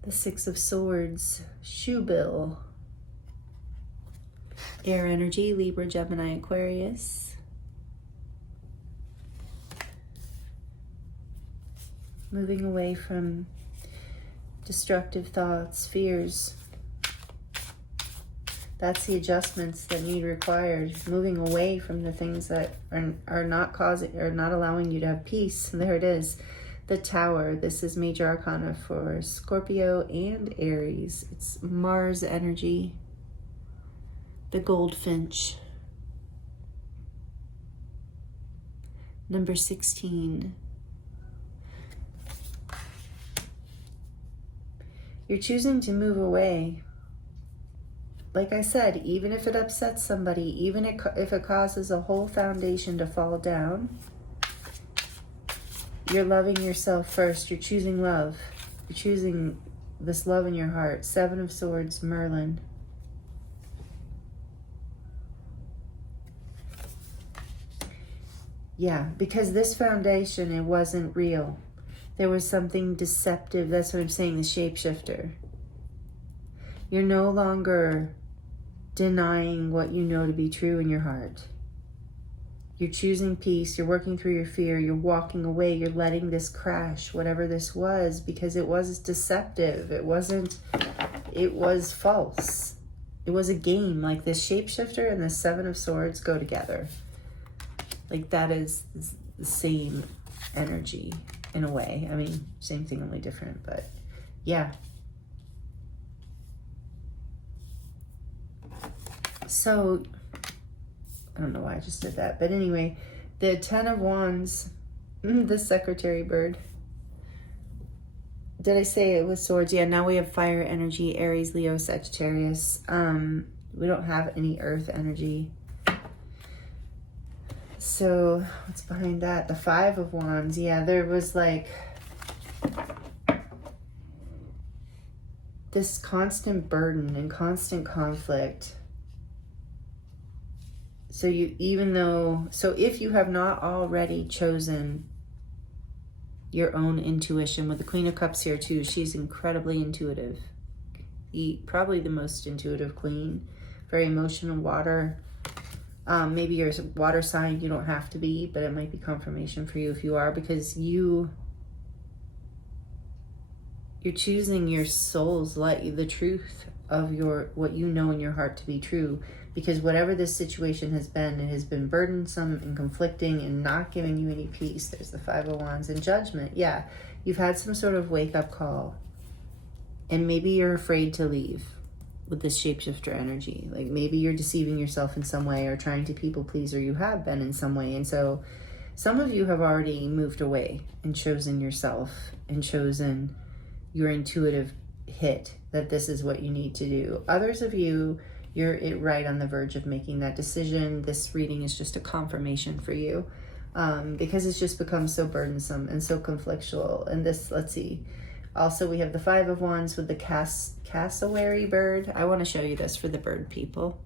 The Six of Swords, Shoebill. Air energy, Libra, Gemini, Aquarius. Moving away from destructive thoughts, fears. That's the adjustments that need required. Moving away from the things that are not causing or not allowing you to have peace. There it is. The Tower. This is major arcana for Scorpio and Aries. It's Mars energy. The Goldfinch. Number 16. You're choosing to move away. Like I said, even if it upsets somebody, even if it causes a whole foundation to fall down, you're loving yourself first. You're choosing love. You're choosing this love in your heart. Seven of Swords, Merlin. Yeah, because this foundation, it wasn't real. There was something deceptive. That's what I'm saying, the shapeshifter. You're no longer denying what you know to be true in your heart. You're choosing peace. You're working through your fear. You're walking away. You're letting this crash, whatever this was, because it was deceptive. It wasn't, it was false. It was a game. Like this shapeshifter and the Seven of Swords go together. Like that is the same energy in a way. I mean, same thing, only different, but yeah. So, I don't know why I just did that. But anyway, the Ten of Wands, the Secretary bird. Did I say it was swords? Yeah, now we have fire energy, Aries, Leo, Sagittarius. We don't have any earth energy. So what's behind that? The Five of Wands. Yeah, there was like this constant burden and constant conflict. So if you have not already chosen your own intuition, with the Queen of Cups here too, she's incredibly intuitive. Probably the most intuitive queen, very emotional, water. Maybe you're a water sign, you don't have to be, but it might be confirmation for you if you are, because you're choosing your soul's light, the truth of what you know in your heart to be true. Because whatever this situation has been, it has been burdensome and conflicting and not giving you any peace. There's the Five of Wands and Judgment. Yeah, you've had some sort of wake-up call. And maybe you're afraid to leave with this shapeshifter energy. Like maybe you're deceiving yourself in some way or trying to people please, or you have been in some way. And so some of you have already moved away and chosen yourself and chosen your intuitive hit that this is what you need to do. Others of you, you're right on the verge of making that decision. This reading is just a confirmation for you because it's just become so burdensome and so conflictual. And this, let's see. Also, we have the Five of Wands with the cassowary bird. I want to show you this for the bird people.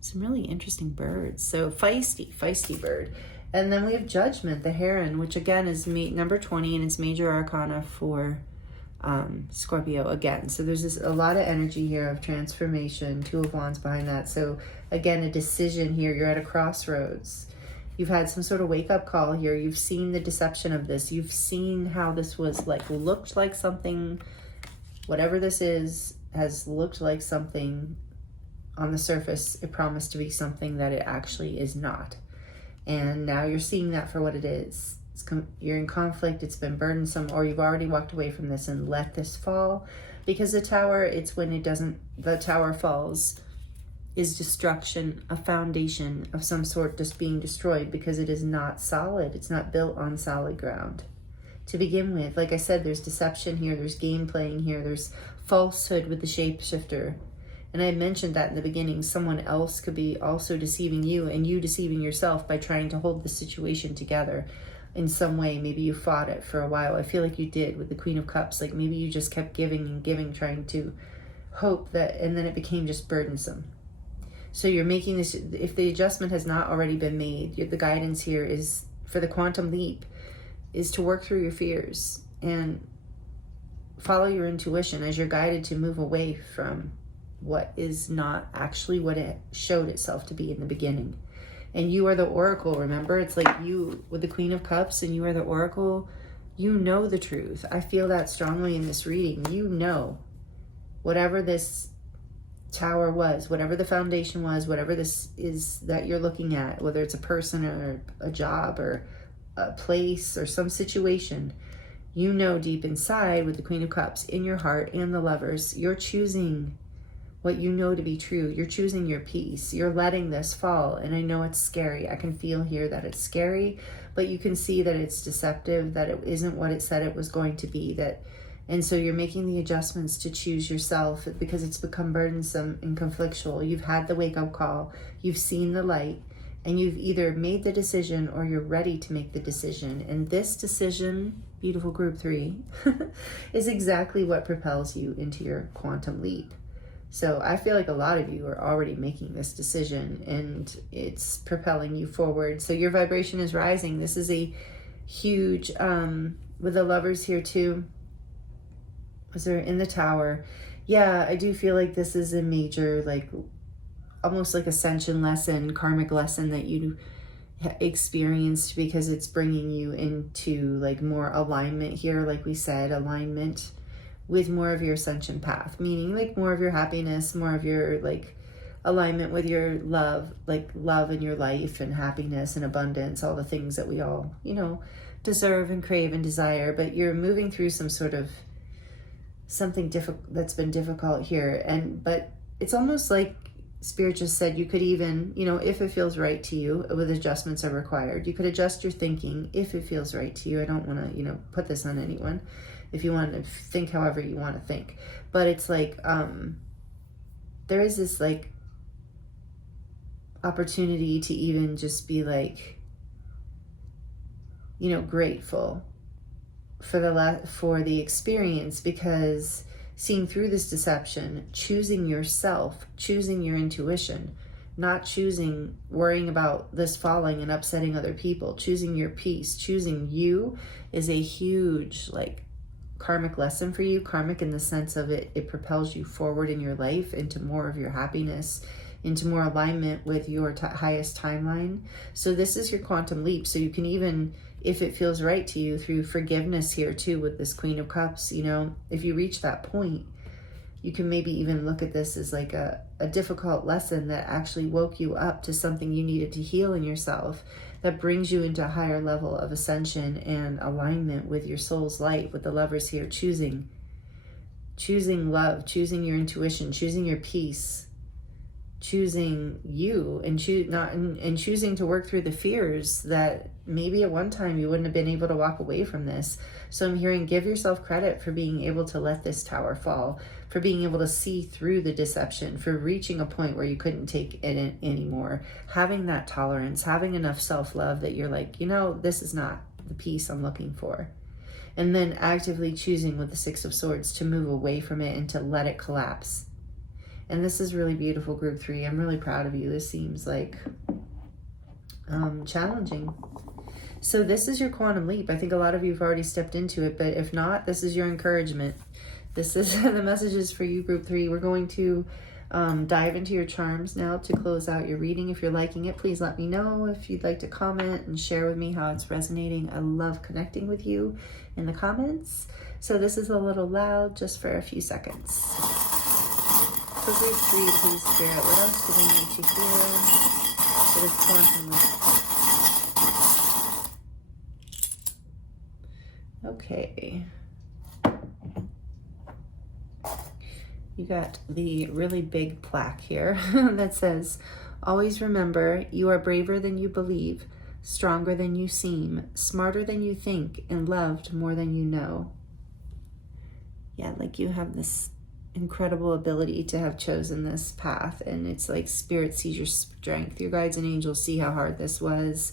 Some really interesting birds. So feisty bird. And then we have Judgment, the heron, which again is number 20, and it's major arcana for Scorpio again. So there's a lot of energy here of transformation. Two of Wands behind that. So again, a decision here. You're at a crossroads. You've had some sort of wake-up call here. You've seen the deception of this. You've seen how this was looked like something, whatever this is, has looked like something on the surface. It promised to be something that it actually is not. And now you're seeing that for what it is. You're in conflict, it's been burdensome, or you've already walked away from this and let this fall. Because the tower, it's when the tower falls, is destruction, a foundation of some sort just being destroyed because it is not solid. It's not built on solid ground to begin with. Like I said, there's deception here, there's game playing here, there's falsehood with the shapeshifter. And I mentioned that in the beginning, someone else could be also deceiving you and you deceiving yourself by trying to hold the situation together in some way. Maybe you fought it for a while. I feel like you did with the Queen of Cups. Like maybe you just kept giving and giving, trying to hope that, and then it became just burdensome. So you're making this, if the adjustment has not already been made, the guidance here is for the quantum leap is to work through your fears and follow your intuition as you're guided to move away from what is not actually what it showed itself to be in the beginning. And you are the oracle, remember? It's like you with the Queen of Cups and you are the oracle. You know the truth. I feel that strongly in this reading. You know whatever this tower was, whatever the foundation was, whatever this is that you're looking at, whether it's a person or a job or a place or some situation, you know deep inside with the Queen of Cups in your heart and the Lovers, you're choosing what you know to be true. You're choosing your peace. You're letting this fall. And I know it's scary. I can feel here that it's scary, but you can see that it's deceptive, that it isn't what it said it was going to be. And so you're making the adjustments to choose yourself because it's become burdensome and conflictual. You've had the wake-up call. You've seen the light. And you've either made the decision or you're ready to make the decision. And this decision, beautiful group 3, is exactly what propels you into your quantum leap. So I feel like a lot of you are already making this decision and it's propelling you forward. So your vibration is rising. This is a huge, with the Lovers here too. Was there in the tower? Yeah, I do feel like this is a major, almost like ascension lesson, karmic lesson that you experienced, because it's bringing you into like more alignment here. Like we said, alignment with more of your ascension path, meaning like more of your happiness, more of your like alignment with your love, like love in your life and happiness and abundance, all the things that we all, you know, deserve and crave and desire. But you're moving through some sort of something difficult that's been difficult here. But it's almost like Spirit just said you could even, you know, if it feels right to you, with adjustments are required. You could adjust your thinking if it feels right to you. I don't want to, you know, put this on anyone. If you want to think however you want to think. But it's like, there is this like opportunity to even just be like, you know, grateful for the experience, because seeing through this deception, choosing yourself, choosing your intuition, not choosing worrying about this falling and upsetting other people, choosing your peace, choosing you, is a huge like karmic lesson for you. Karmic in the sense of it propels you forward in your life into more of your happiness, into more alignment with your highest timeline. So this is your quantum leap. So you can even, if it feels right to you, through forgiveness here too with this Queen of Cups, you know, if you reach that point, you can maybe even look at this as like a difficult lesson that actually woke you up to something you needed to heal in yourself, that brings you into a higher level of ascension and alignment with your soul's light, with the Lovers here, choosing love, choosing your intuition, choosing your peace, choosing you, and choosing to work through the fears that maybe at one time you wouldn't have been able to walk away from this. So I'm hearing, give yourself credit for being able to let this tower fall, for being able to see through the deception, for reaching a point where you couldn't take it anymore, having that tolerance, having enough self-love that you're like, you know, this is not the peace I'm looking for. And then actively choosing with the Six of Swords to move away from it and to let it collapse. And this is really beautiful, Group 3. I'm really proud of you. This seems like challenging. So this is your quantum leap. I think a lot of you have already stepped into it, but if not, this is your encouragement. This is the messages for you, Group 3. We're going to dive into your charms now to close out your reading. If you're liking it, please let me know. If you'd like to comment and share with me how it's resonating, I love connecting with you in the comments. So this is a little loud, just for a few seconds. So Group 3, please, Spirit, what else do we need to hear for this quantum leap? Okay. You got the really big plaque here that says, always remember, you are braver than you believe, stronger than you seem, smarter than you think, and loved more than you know. Yeah, like you have this incredible ability to have chosen this path, and it's like Spirit sees your strength. Your guides and angels see how hard this was.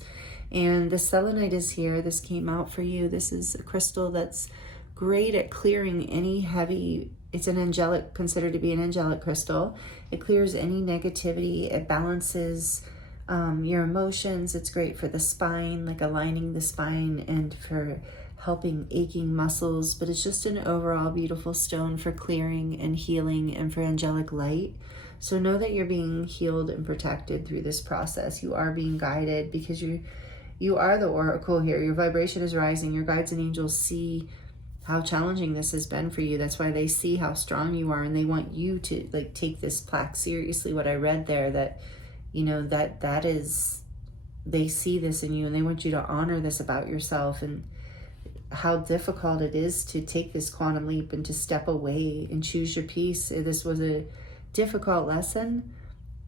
And the selenite is here. This came out for you. This is a crystal that's great at clearing any heavy, it's an angelic, considered to be an angelic crystal. It clears any negativity. It balances your emotions. It's great for the spine, like aligning the spine, and for helping aching muscles. But it's just an overall beautiful stone for clearing and healing and for angelic light. So know that you're being healed and protected through this process. You are being guided, because you are the oracle here. Your vibration is rising. Your guides and angels see how challenging this has been for you. That's why they see how strong you are, and they want you to like take this plaque seriously. What I read there, that, you know, that is, they see this in you, and they want you to honor this about yourself, and how difficult it is to take this quantum leap and to step away and choose your peace. This was a difficult lesson,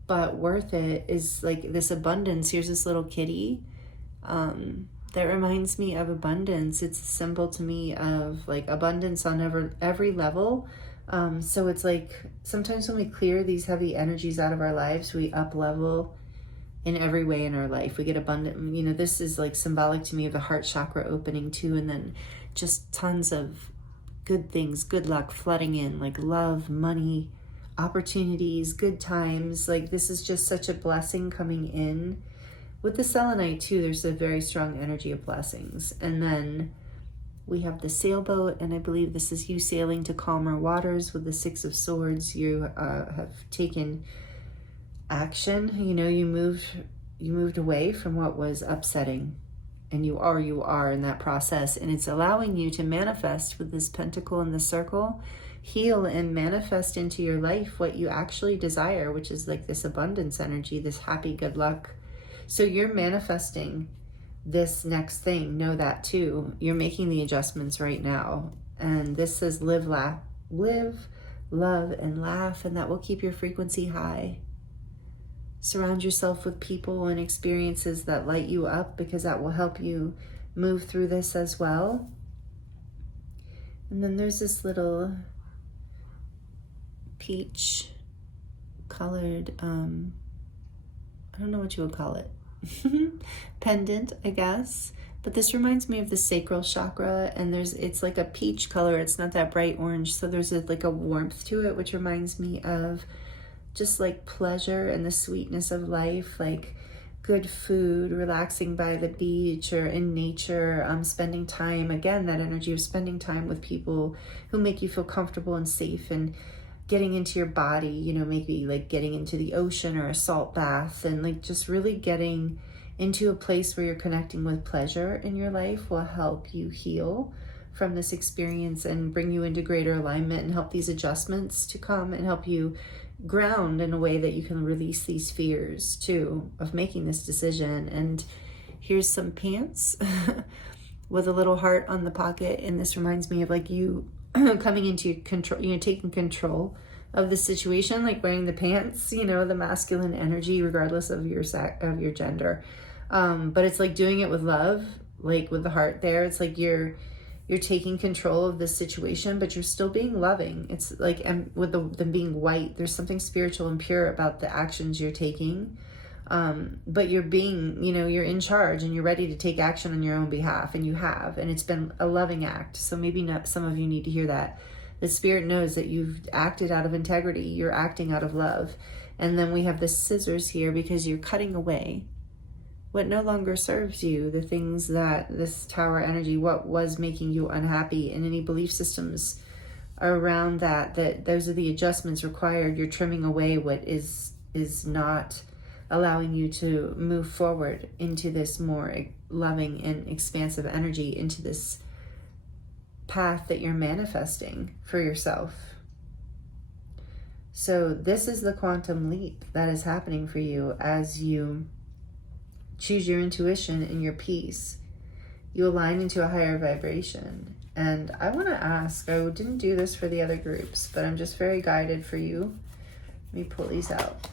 but worth it. Is like this abundance. Here's this little kitty that reminds me of abundance. It's a symbol to me of like abundance on every level. So it's like sometimes when we clear these heavy energies out of our lives, we up level in every way in our life. We get abundant. You know, this is like symbolic to me of the heart chakra opening too, and then just tons of good things, good luck flooding in, like love, money, opportunities, good times. Like this is just such a blessing coming in. With the selenite too, there's a very strong energy of blessings. And then we have the sailboat, and I believe this is you sailing to calmer waters with the Six of Swords. You have taken action. You know, you moved away from what was upsetting, and you are in that process, and it's allowing you to manifest with this pentacle and the circle, heal and manifest into your life what you actually desire, which is like this abundance energy, this happy, good luck. So you're manifesting this next thing. Know that too. You're making the adjustments right now. And this says live, laugh, live, love, and laugh, and that will keep your frequency high. Surround yourself with people and experiences that light you up, because that will help you move through this as well. And then there's this little peach colored, I don't know what you would call it, pendant, I guess. But this reminds me of the sacral chakra, and it's like a peach color. It's not that bright orange, so there's like a warmth to it, which reminds me of just like pleasure and the sweetness of life, like good food, relaxing by the beach or in nature, spending time, again, that energy of spending time with people who make you feel comfortable and safe, and getting into your body, you know, maybe like getting into the ocean or a salt bath, and like just really getting into a place where you're connecting with pleasure in your life will help you heal from this experience and bring you into greater alignment, and help these adjustments to come and help you ground in a way that you can release these fears too of making this decision. And here's some pants with a little heart on the pocket, and this reminds me of like you coming into control, you know, taking control of the situation, like wearing the pants, you know, the masculine energy regardless of your gender, but it's like doing it with love, like with the heart there. It's like you're taking control of this situation, but you're still being loving. It's like, and with them being white, there's something spiritual and pure about the actions you're taking. But you're being, you know, you're in charge, and you're ready to take action on your own behalf, and you have, and it's been a loving act. So maybe not, some of you need to hear that. The spirit knows that you've acted out of integrity. You're acting out of love. And then we have the scissors here because you're cutting away what no longer serves you, the things that this tower energy, what was making you unhappy, and any belief systems around that those are the adjustments required. You're trimming away what is not allowing you to move forward into this more loving and expansive energy, into this path that you're manifesting for yourself. So this is the quantum leap that is happening for you as you choose your intuition and your peace. You align into a higher vibration. And I want to ask, I didn't do this for the other groups, but I'm just very guided for you. Let me pull these out.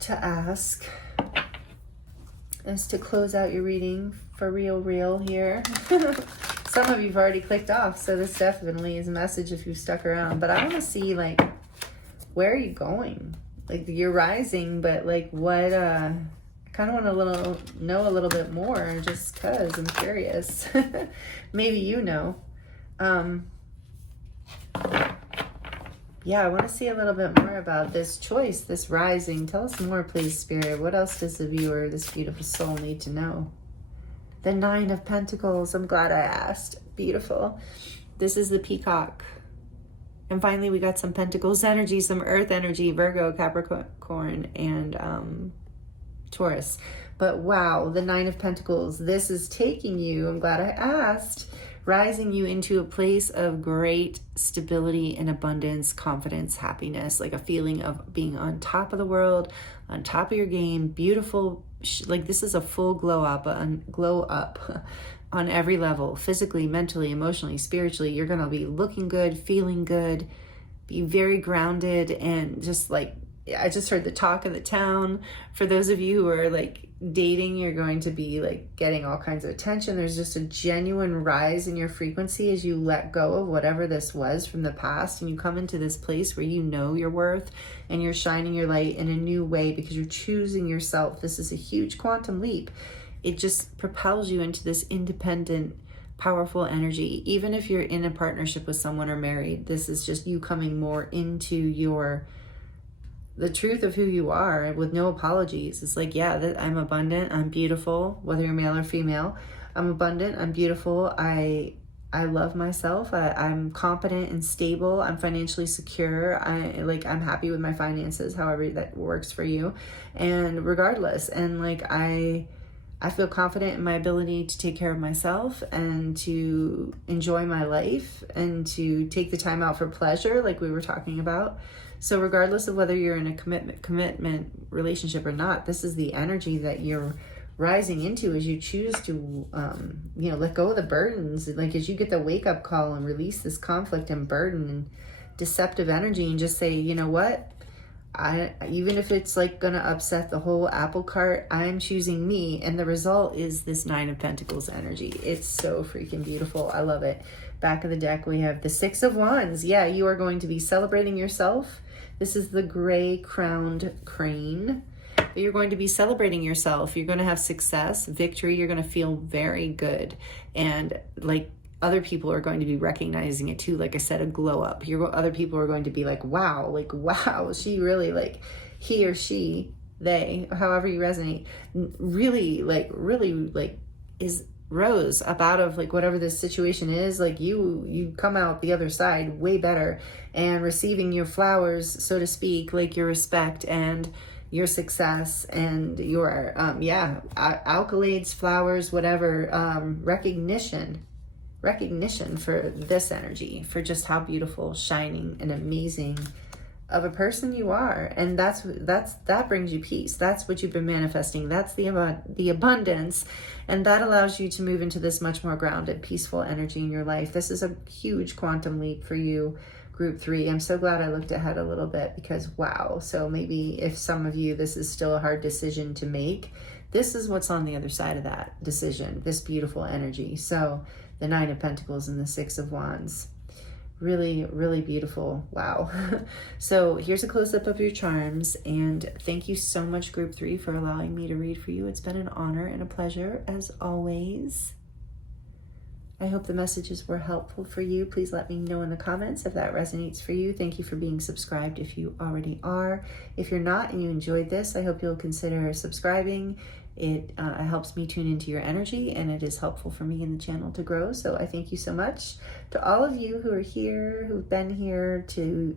To ask is to close out your reading for real here. Some of you've already clicked off, so this definitely is a message if you've stuck around. But I want to see, like, where are you going? Like, you're rising, but like what I kind of want to know a little bit more, just because I'm curious. Maybe you know. Yeah, I want to see a little bit more about this choice, this rising. Tell us more, please, Spirit. What else does the viewer, this beautiful soul, need to know? The 9 of Pentacles. I'm glad I asked. Beautiful. This is the Peacock. And finally, we got some Pentacles energy, some Earth energy, Virgo, Capricorn, and Taurus. But wow, the 9 of Pentacles. This is taking you, I'm glad I asked, rising you into a place of great stability and abundance, confidence, happiness, like a feeling of being on top of the world, on top of your game, beautiful, like this is a full glow up on every level, physically, mentally, emotionally, spiritually. You're going to be looking good, feeling good, be very grounded, and just like, I just heard the talk of the town. For those of you who are like dating, you're going to be like getting all kinds of attention. There's just a genuine rise in your frequency as you let go of whatever this was from the past, and you come into this place where you know your worth and you're shining your light in a new way because you're choosing yourself. This is a huge quantum leap. It just propels you into this independent, powerful energy. Even if you're in a partnership with someone or married, this is just you coming more into the truth of who you are with no apologies. It's like, yeah, I'm abundant, I'm beautiful, whether you're male or female. I'm abundant, I'm beautiful, I I love myself. I'm competent and stable. I'm financially secure. I'm happy with my finances, however that works for you. And regardless, and like I feel confident in my ability to take care of myself and to enjoy my life and to take the time out for pleasure, like we were talking about. So regardless of whether you're in a commitment relationship or not, this is the energy that you're rising into as you choose to, let go of the burdens. Like as you get the wake up call and release this conflict and burden and deceptive energy and just say, you know what? Even if it's like gonna upset the whole apple cart, I'm choosing me, and the result is this 9 of Pentacles energy. It's so freaking beautiful. I love it. Back of the deck we have the 6 of Wands. Yeah, you are going to be celebrating yourself. This is the gray crowned crane. But you're going to be celebrating yourself. You're going to have success, victory. You're going to feel very good, and like other people are going to be recognizing it too. Like I said, a glow up. Other people are going to be like, wow, she really, like, he or she, they, however you resonate, really is rose up out of like whatever this situation is. Like you come out the other side way better and receiving your flowers, so to speak, like your respect and your success and your, accolades, flowers, whatever, recognition for this energy, for just how beautiful, shining, and amazing of a person you are. And that brings you peace. That's what you've been manifesting. That's the abundance, and that allows you to move into this much more grounded, peaceful energy in your life. This is a huge quantum leap for you, Group 3. I'm so glad I looked ahead a little bit, because wow. So maybe if some of you, this is still a hard decision to make, this is what's on the other side of that decision, this beautiful energy. So the 9 of Pentacles and the 6 of Wands. Really, really beautiful. Wow. So here's a close-up of your charms. And thank you so much, Group 3, for allowing me to read for you. It's been an honor and a pleasure, as always. I hope the messages were helpful for you. Please let me know in the comments if that resonates for you. Thank you for being subscribed if you already are. If you're not and you enjoyed this, I hope you'll consider subscribing. It helps me tune into your energy, and it is helpful for me and the channel to grow. So I thank you so much. To all of you who are here, who've been here, to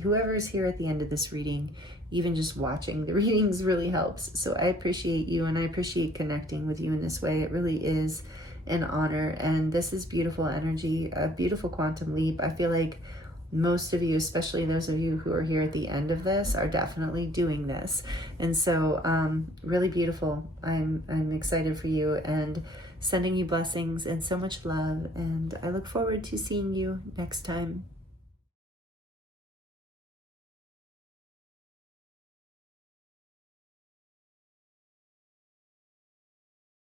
whoever is here at the end of this reading, even just watching the readings really helps. So I appreciate you, and I appreciate connecting with you in this way. It really is an honor, and this is beautiful energy, a beautiful quantum leap. I feel like most of you, especially those of you who are here at the end of this, are definitely doing this. And so really beautiful. I'm excited for you and sending you blessings and so much love, and I look forward to seeing you next time.